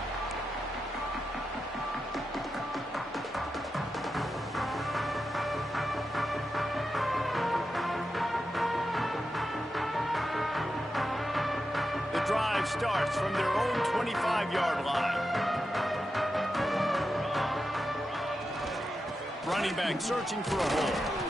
drive starts from their own 25-yard line. Running back searching for a hole.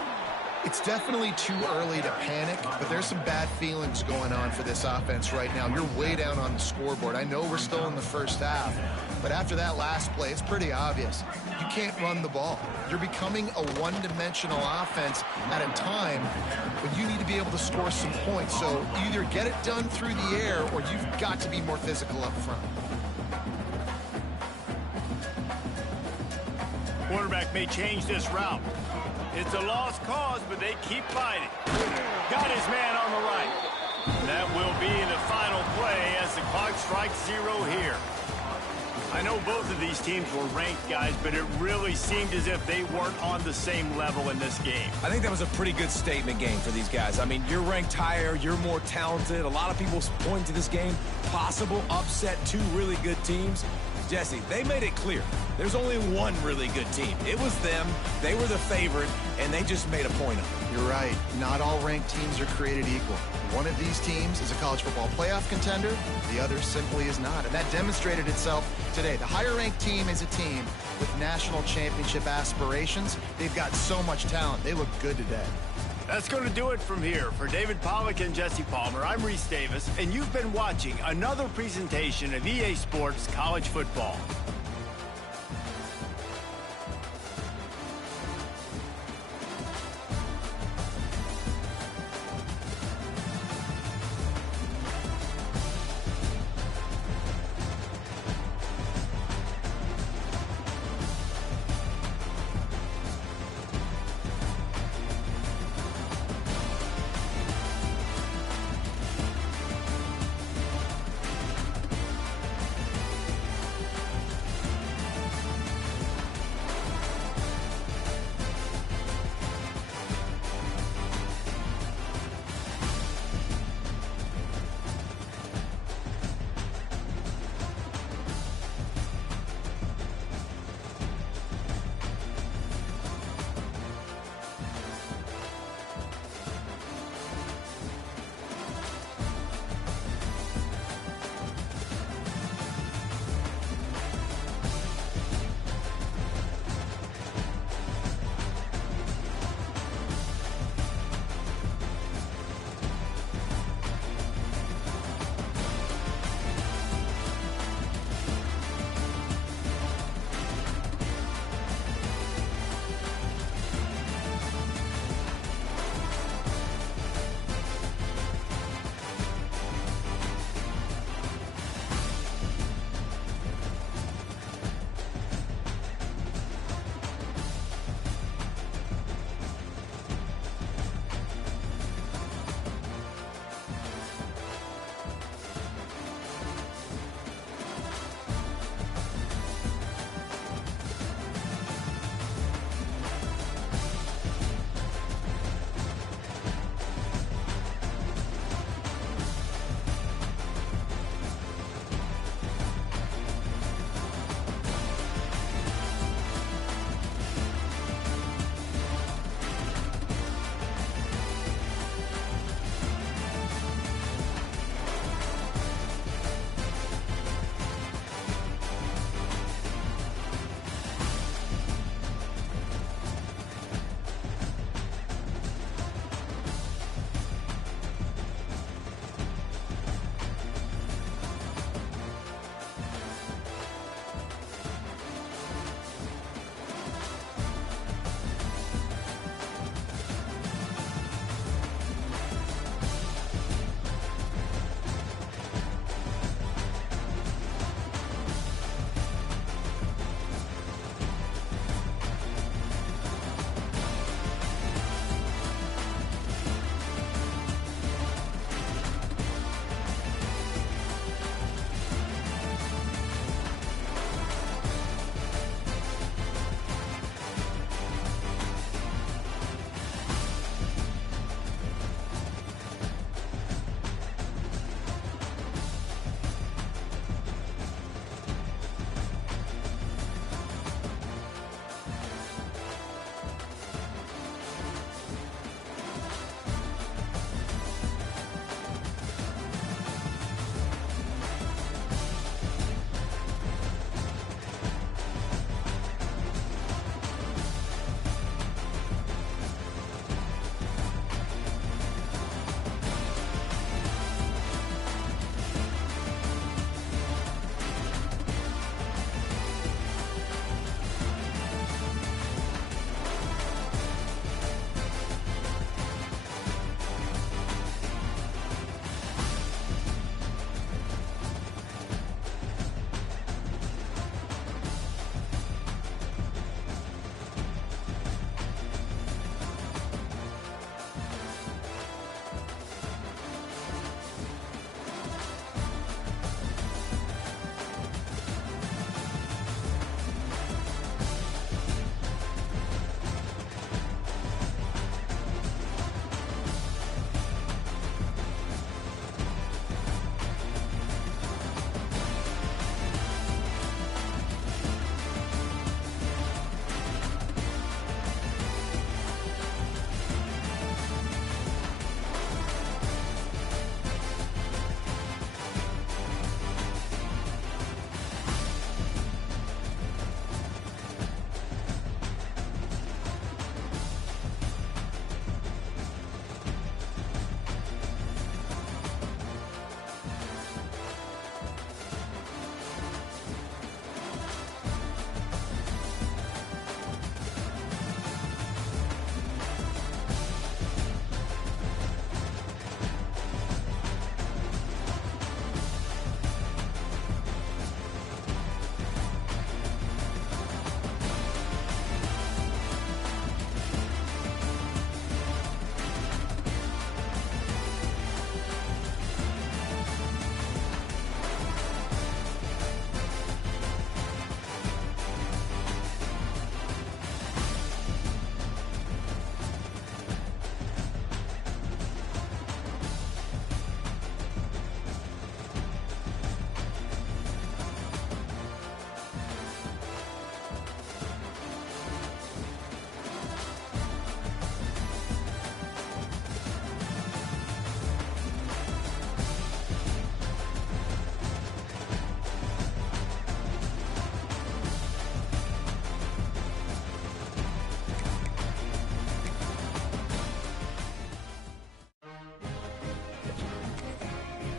It's definitely too early to panic, but there's some bad feelings going on for this offense right now. You're way down on the scoreboard. I know we're still in the first half, but after that last play, it's pretty obvious. You can't run the ball. You're becoming a one-dimensional offense at a time when you need to be able to score some points. So either get it done through the air or you've got to be more physical up front. Quarterback may change this route. It's a lost cause, but they keep fighting. Got his man on the right. That will be the final play as the clock strikes 0 here. I know both of these teams were ranked, guys, but it really seemed as if they weren't on the same level in this game. I think that was a pretty good statement game for these guys. I mean, you're ranked higher, you're more talented. A lot of people point to this game, possible upset, two really good teams. Jesse, they made it clear. There's only one really good team. It was them. They were the favorite, and they just made a point of it. You're right. Not all ranked teams are created equal. One of these teams is a college football playoff contender. The other simply is not. And that demonstrated itself today. The higher-ranked team is a team with national championship aspirations. They've got so much talent. They look good today. That's going to do it from here. For David Pollack and Jesse Palmer, I'm Reese Davis, and you've been watching another presentation of EA Sports College Football.